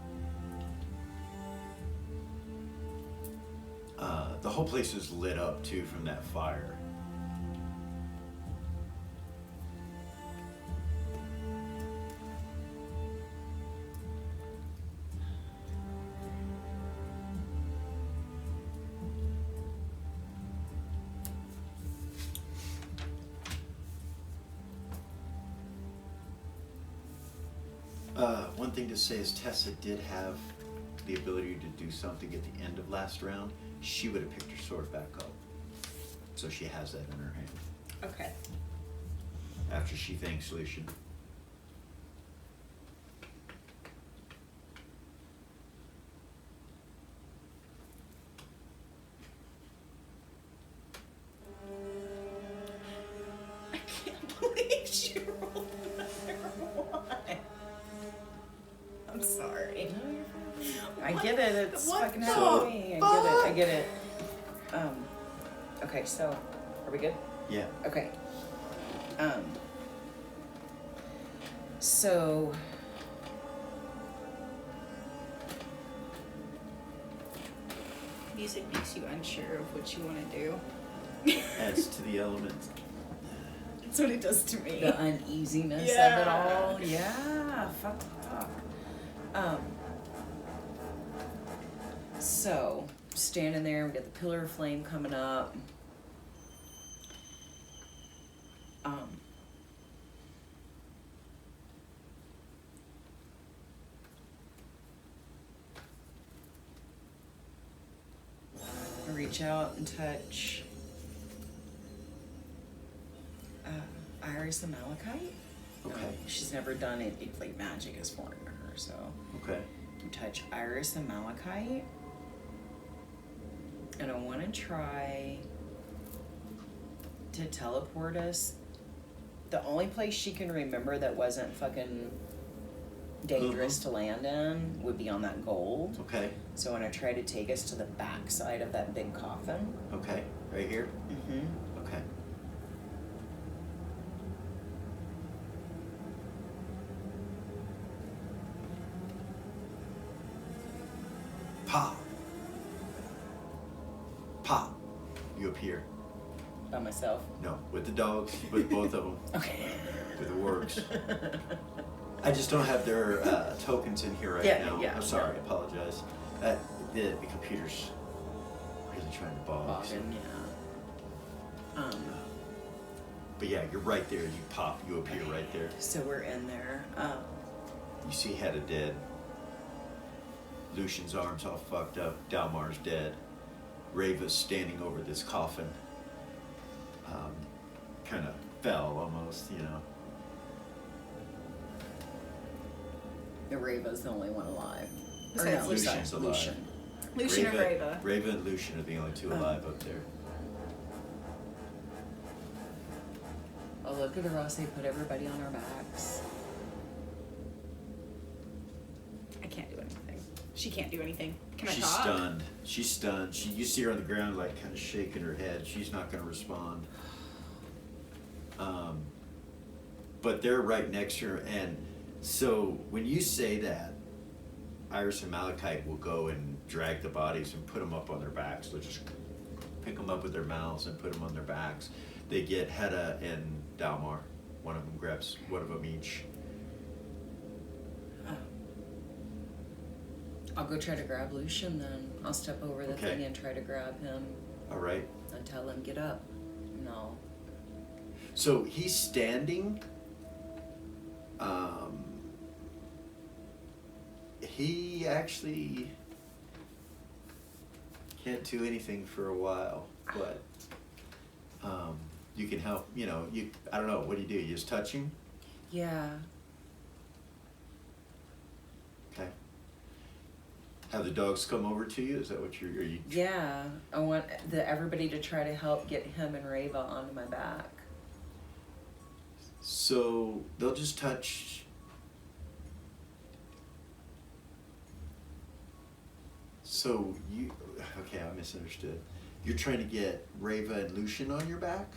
The whole place is lit up too from that fire. One thing to say is Tessa did have the ability to do something at the end of last round. She would have picked her sword back up. So she has that in her hand. Okay. After she thanks Lucian. I can't believe she rolled another one. I'm sorry. I get it. It's What fucking the Halloween. I get it. Okay, so are we good? Yeah. Okay. So Music makes you unsure of what you want to do. Adds to the element. That's what it does to me. the uneasiness of it Yeah. all. Yeah. Fuck. So standing there, we got the pillar of flame coming up. I reach out and touch Iris and Malachite. Okay. She's never done it. It's like magic is foreign to her, so Okay. you touch Iris and Malachite. And I want to try to teleport us The only place she can remember that wasn't fucking dangerous to land in would be on that gold. Okay. So when I try to take us to the back side of that big coffin. Okay. Right here? Mm-hmm. Okay. Pop. Pop. You appear. By myself. No, with the dogs, with both of them. Okay. With the works. I just don't have their tokens in here right now. Yeah. I'm sorry, I apologize. The computer's really trying to bog. Boggin, yeah. But yeah, you're right there. You pop, you appear right there. So we're in there. You see Hedda dead. Lucian's arms all fucked up. Dalmar's dead. Rava's standing over this coffin. Kind of fell almost, you know. Rava's the only one alive. Besides Lucian's alive. Lucian. Lucian and Rava. Rava and Lucian are the only two alive up there. Oh, look at her, they put everybody on our backs. I can't do anything. She can't do anything. Can She's I talk? stunned. She's stunned. You see her on the ground, like kind of shaking her head. She's not going to respond. But they're right next to her, and so when you say that, Iris and Malachite will go and drag the bodies and put them up on their backs. They'll just pick them up with their mouths and put them on their backs. They get Hedda and Dalmar. One of them grabs one of them each. I'll go try to grab Lucian then. I'll step over the thing and try to grab him. All right. And tell him, get up. No. So he's standing. He actually can't do anything for a while, but you can help. You know, I don't know. What do? You just touch him? Yeah. Okay. Have the dogs come over to you? Is that what you're? Are you? Yeah. I want everybody to try to help get him and Rava onto my back. So they'll just touch. So you, okay, I misunderstood. You're trying to get Rava and Lucian on your back?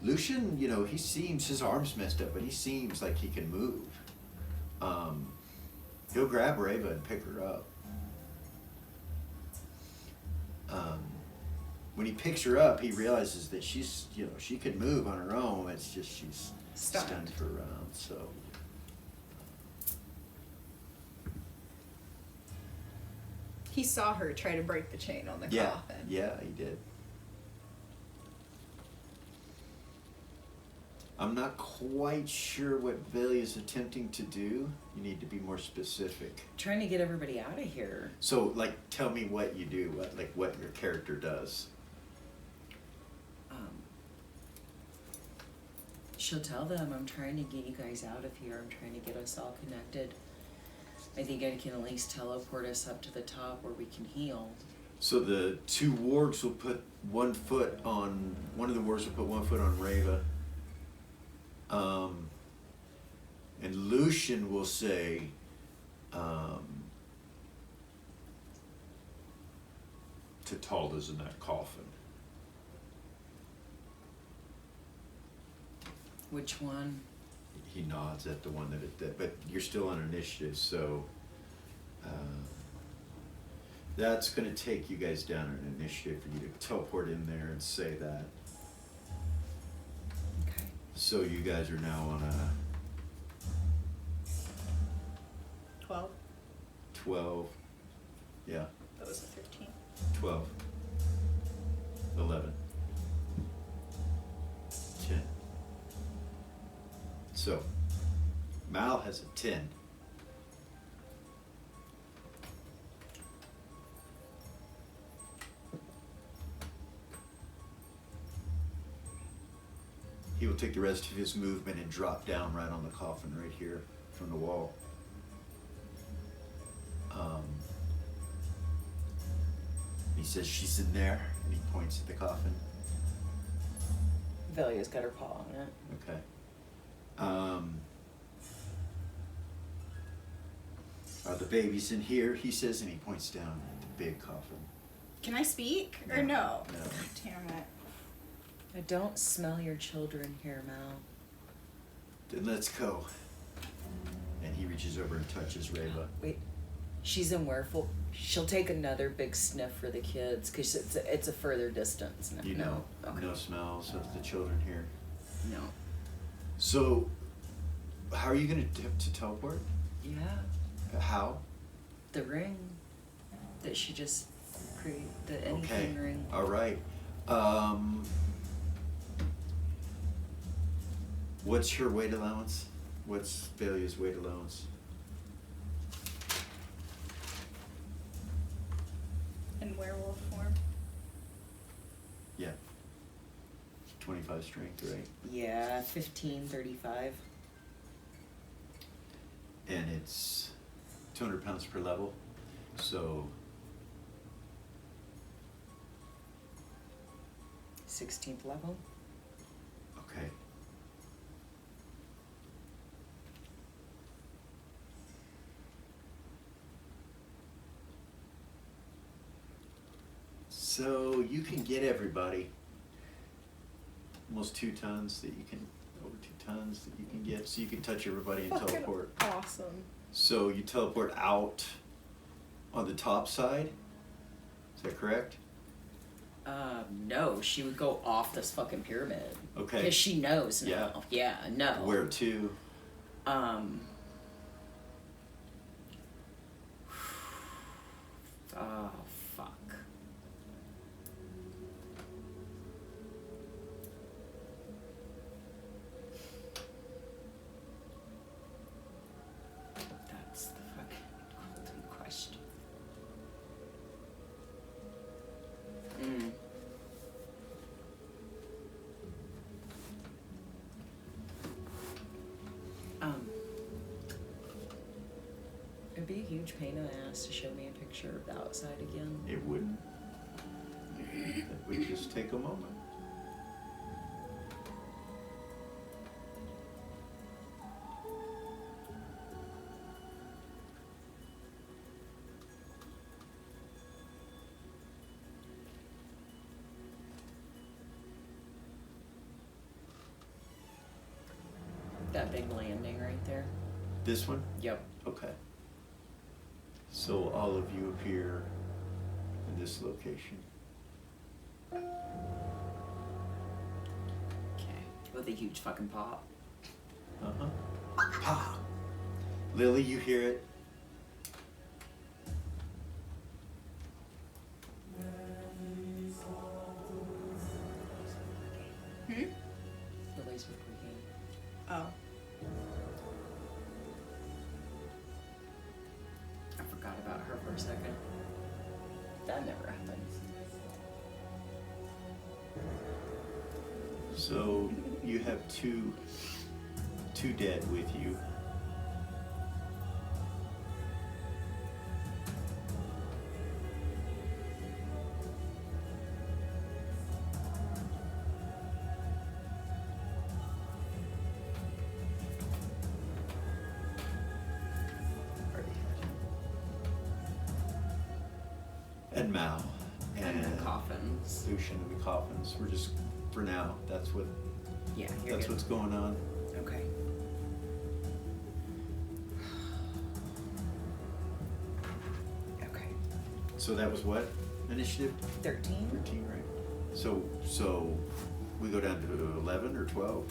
Lucian, you know, his arm's messed up, but he seems like he can move. He'll grab Rava and pick her up. When he picks her up, he realizes that she's, you know, she can move on her own. It's just she's stunned for around, so. He saw her try to break the chain on the coffin. Yeah, he did. I'm not quite sure what Veli is attempting to do. You need to be more specific. Trying to get everybody out of here. So, like, tell me what you do, what your character does. She'll tell them, I'm trying to get you guys out of here. I'm trying to get us all connected. I think I can at least teleport us up to the top where we can heal. So the two wargs will put one of the wargs will put 1 foot on Rava. And Lucian will say, Tatalda's in that coffin. Which one? He nods at the one but you're still on initiative, so that's going to take you guys down an initiative for you to teleport in there and say that. Okay. So you guys are now on a 12. Yeah. That was a 13. 12. 11. 10. So, Mal has a 10. He will take the rest of his movement and drop down right on the coffin right here from the wall. He says, she's in there, and he points at the coffin. Valia's got her paw on it. Okay. Are the babies in here? He says, and he points down at the big coffin. Can I speak or no? No. Damn it. I don't smell your children here, Mal. Then let's go. And he reaches over and touches Reva. Wait, she's in Wereful. She'll take another big sniff for the kids because it's a further distance. No, You know, okay. no smells of the children here. No. So, how are you going to teleport? Yeah, How? the ring that she just created, the anything ring. All right. What's your weight allowance? What's Valia's weight allowance? In werewolf form. Yeah. 25 strength, right? Yeah, 1535. And it's 200 pounds per level. So 16th level. okay. So you can get everybody almost 2 tons that you can, over 2 tons that you can get, so you can touch everybody and Fucking teleport. awesome. So you teleport out on the top side? Is that correct? No, she would go off this fucking pyramid. Okay. Because she knows now. Yeah, no. Where to? Oh, fuck. That's the fucking golden question. It'd be a huge pain in the ass to show me a picture of the outside again. It wouldn't. It would just take a moment. That big landing right there. This one? Yep. Okay. So all of you appear in this location. Okay. With a huge fucking pop. Uh-huh. Ah. Lily, you hear it? Lily's with Regain. Oh. I forgot about her for a second. That never happened. So you have two dead with you. And Mal. And the coffins. Lucian and the coffins. We're just, for now, that's Yeah, you're that's good. what's going on. Okay. Okay. So that was what? Initiative? 13? 13, right? So we go down to 11 or 12?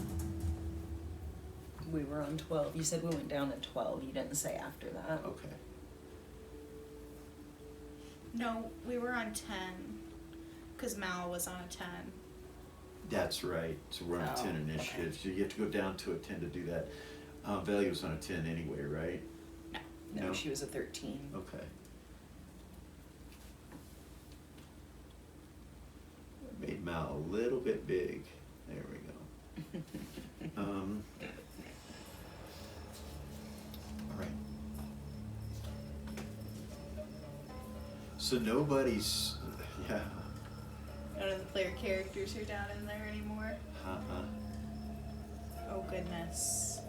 We were on 12. You said we went down at 12. You didn't say after that. Okay. No, we were on 10. Because Mal was on a 10. That's right. So we're on a 10 Oh, initiative. okay. So you have to go down to a 10 to do that. Valia was on a 10 anyway, right? No, No? she was a 13. Okay. Made Mal a little bit big. There we go. All right. So nobody's, yeah. None of the player characters are down in there anymore. Oh goodness.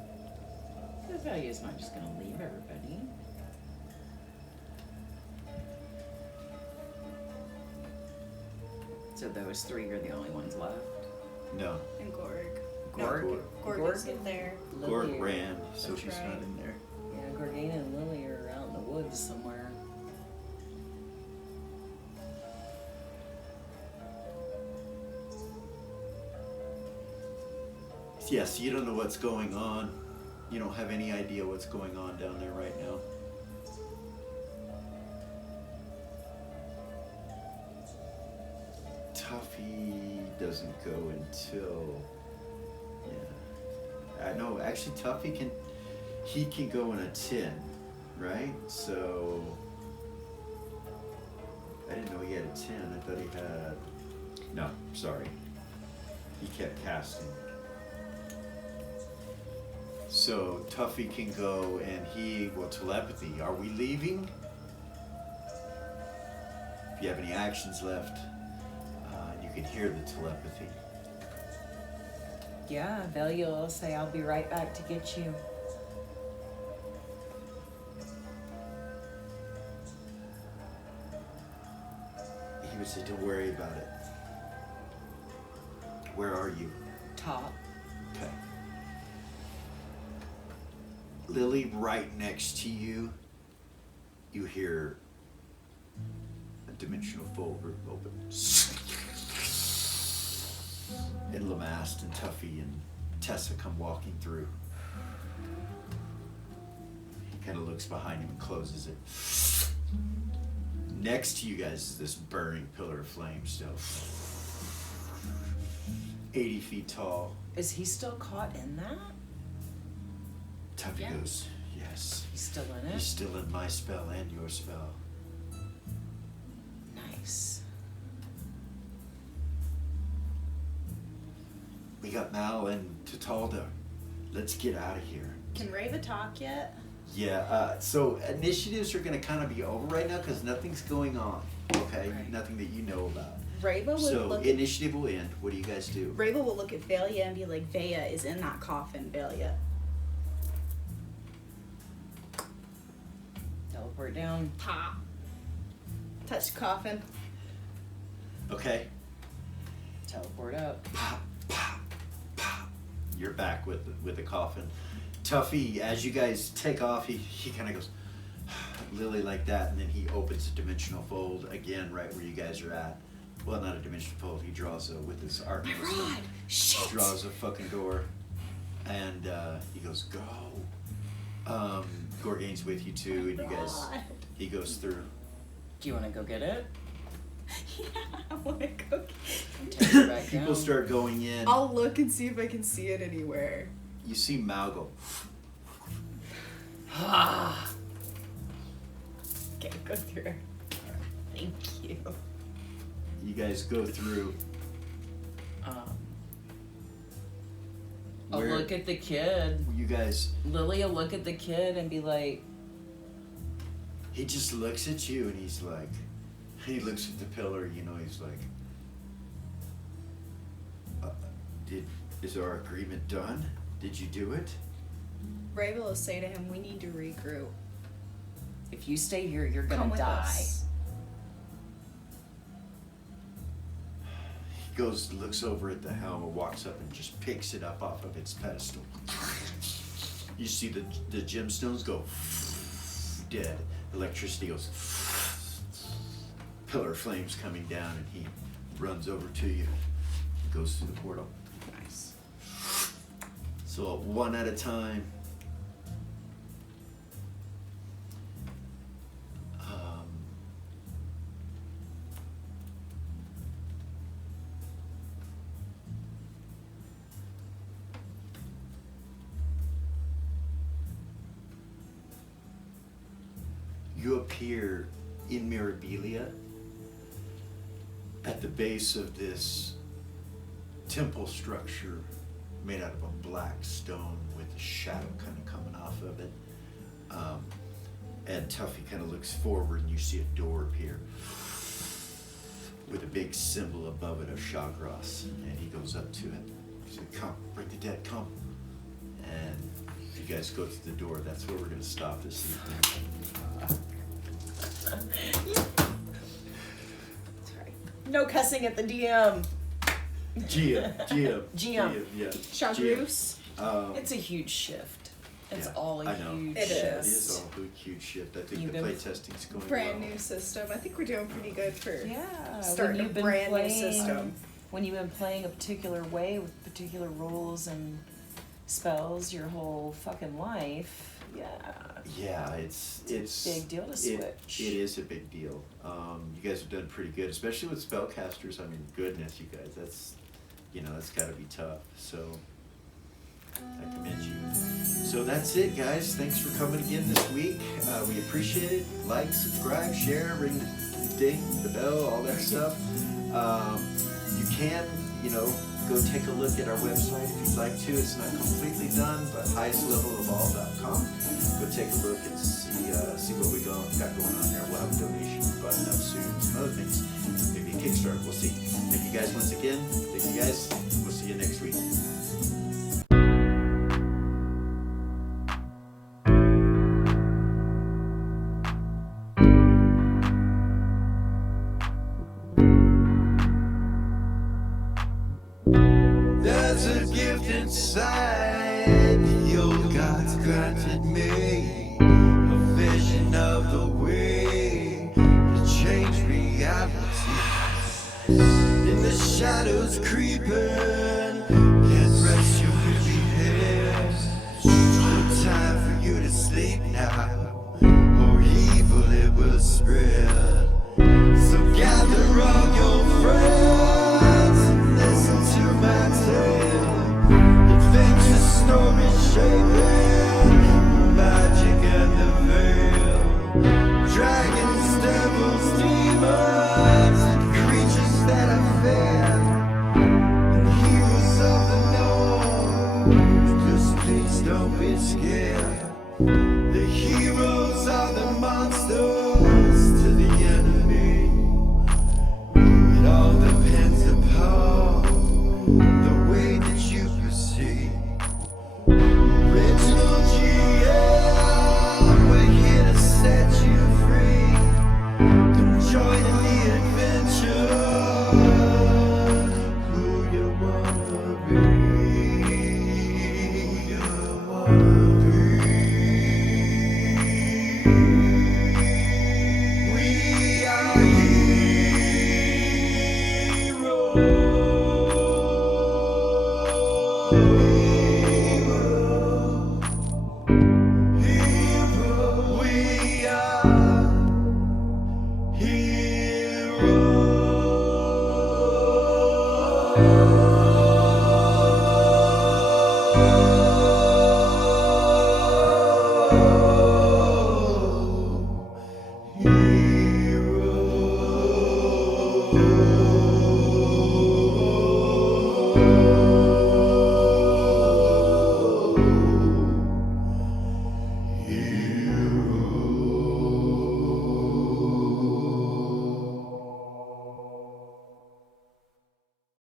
The value is not just gonna leave everybody. So those three are the only ones left. No. And Gorg. Gorg? No, Gorg. Gorg is in there. Gorg Lily. ran, so That's she's right. not in there. Yeah, Gorgana and Lily are out in the woods somewhere. Yes, you don't know what's going on. You don't have any idea what's going on down there right now. Tuffy doesn't go until, yeah. I know, actually Tuffy he can go in a 10, right? So, I didn't know he had a 10. I thought he had, no, sorry. He kept casting. So Tuffy can go and he will telepathy. Are we leaving? If you have any actions left, you can hear the telepathy. Yeah, Velia will say, I'll be right back to get you. He would say, don't worry about it. Where are you? Top. Okay. Lily, right next to you, you hear a dimensional fold open. And Lamast and Tuffy and Tessa come walking through. He kind of looks behind him and closes it. Next to you guys is this burning pillar of flame still. 80 feet tall. Is he still caught in that? Tuffy Yeah. goes, yes. He's still in He's it? still in my spell and your spell. Nice. We got Mal and Tatalda. Let's get out of here. Can Rava talk yet? Yeah, so initiatives are going to kind of be over right now because nothing's going on, okay? Right. Nothing that you know about. Rava would So look at initiative will end. What do you guys do? Rava will look at Velia and be like, Vea is in that coffin, Velia. Teleport down. Pop. Touch the coffin. Okay. Teleport up. Pop, pop, pop. You're back with the coffin. Tuffy, as you guys take off, he kind of goes, Lily like that, and then he opens a dimensional fold again right where you guys are at. Well, not a dimensional fold. He draws with his art. My rod! Shit! Draws a fucking door, and he goes, go. Gorgane's with you too, and you guys. Rod. He goes through. Do you want to go get it? Yeah, I want to go. Take her back People down. start going in. I'll look and see if I can see it anywhere. You see Mal go. Okay, go through. Thank you. You guys go through. I'll Where- look at the kid. You guys. Lily will look at the kid and be like, He just looks at you and he's like. He looks at the pillar. You know, he's like. Is our agreement done? Did you do it? Rava will say to him, we need to regroup. if you stay here, you're Come gonna with die. us. He goes, looks over at the helm, walks up and just picks it up off of its pedestal. You see the gemstones go dead. Electricity goes. Pillar of flames coming down, and he runs over to you. Goes through the portal. Nice. So one at a time. You appear in Mirabilia at the base of this temple structure made out of a black stone with a shadow kind of coming off of it. And Tuffy kind of looks forward and you see a door appear with a big symbol above it of Shagras. And he goes up to it. She said, come, bring the dead, come. And you guys go to the door. That's where we're going to stop this evening. No cussing at the DM. GM, yeah. Chartreuse. It's a huge shift. It's Yeah, all a I know. huge It shift. It is. is all a huge shift. I think You've the been- play testing's going Brand well. new system. I think we're doing pretty good for Yeah, starting a brand new system. When you've been playing a particular way with particular rules and spells your whole fucking life, yeah. Yeah, it's a big deal to switch. It is a big deal. You guys have done pretty good, especially with spellcasters. I mean, goodness, you guys, that's got to be tough. So I commend you. So that's it, guys. Thanks for coming again this week. We appreciate it. Like, subscribe, share, ring the ding, the bell, all that stuff. You can, go take a look at our website if you'd like to. It's not completely done, but highestlevelofall.com. Go take a look and see what we got going on there. We'll have a donation button up soon, some other things. Maybe a Kickstarter, we'll see. Thank you guys once again. Thank you guys. We'll see you next week. There's a gift inside the old gods granted me, a vision of the way to change reality. In the shadows creeping, can't rest your weary head. No time for you to sleep now, or evil it will spread. So gather all your friends and listen to my tale. Adventure story shaping magic and the veil. Dragons, devils, demons, and creatures that I fear, and heroes of the known. Just please don't be scared. The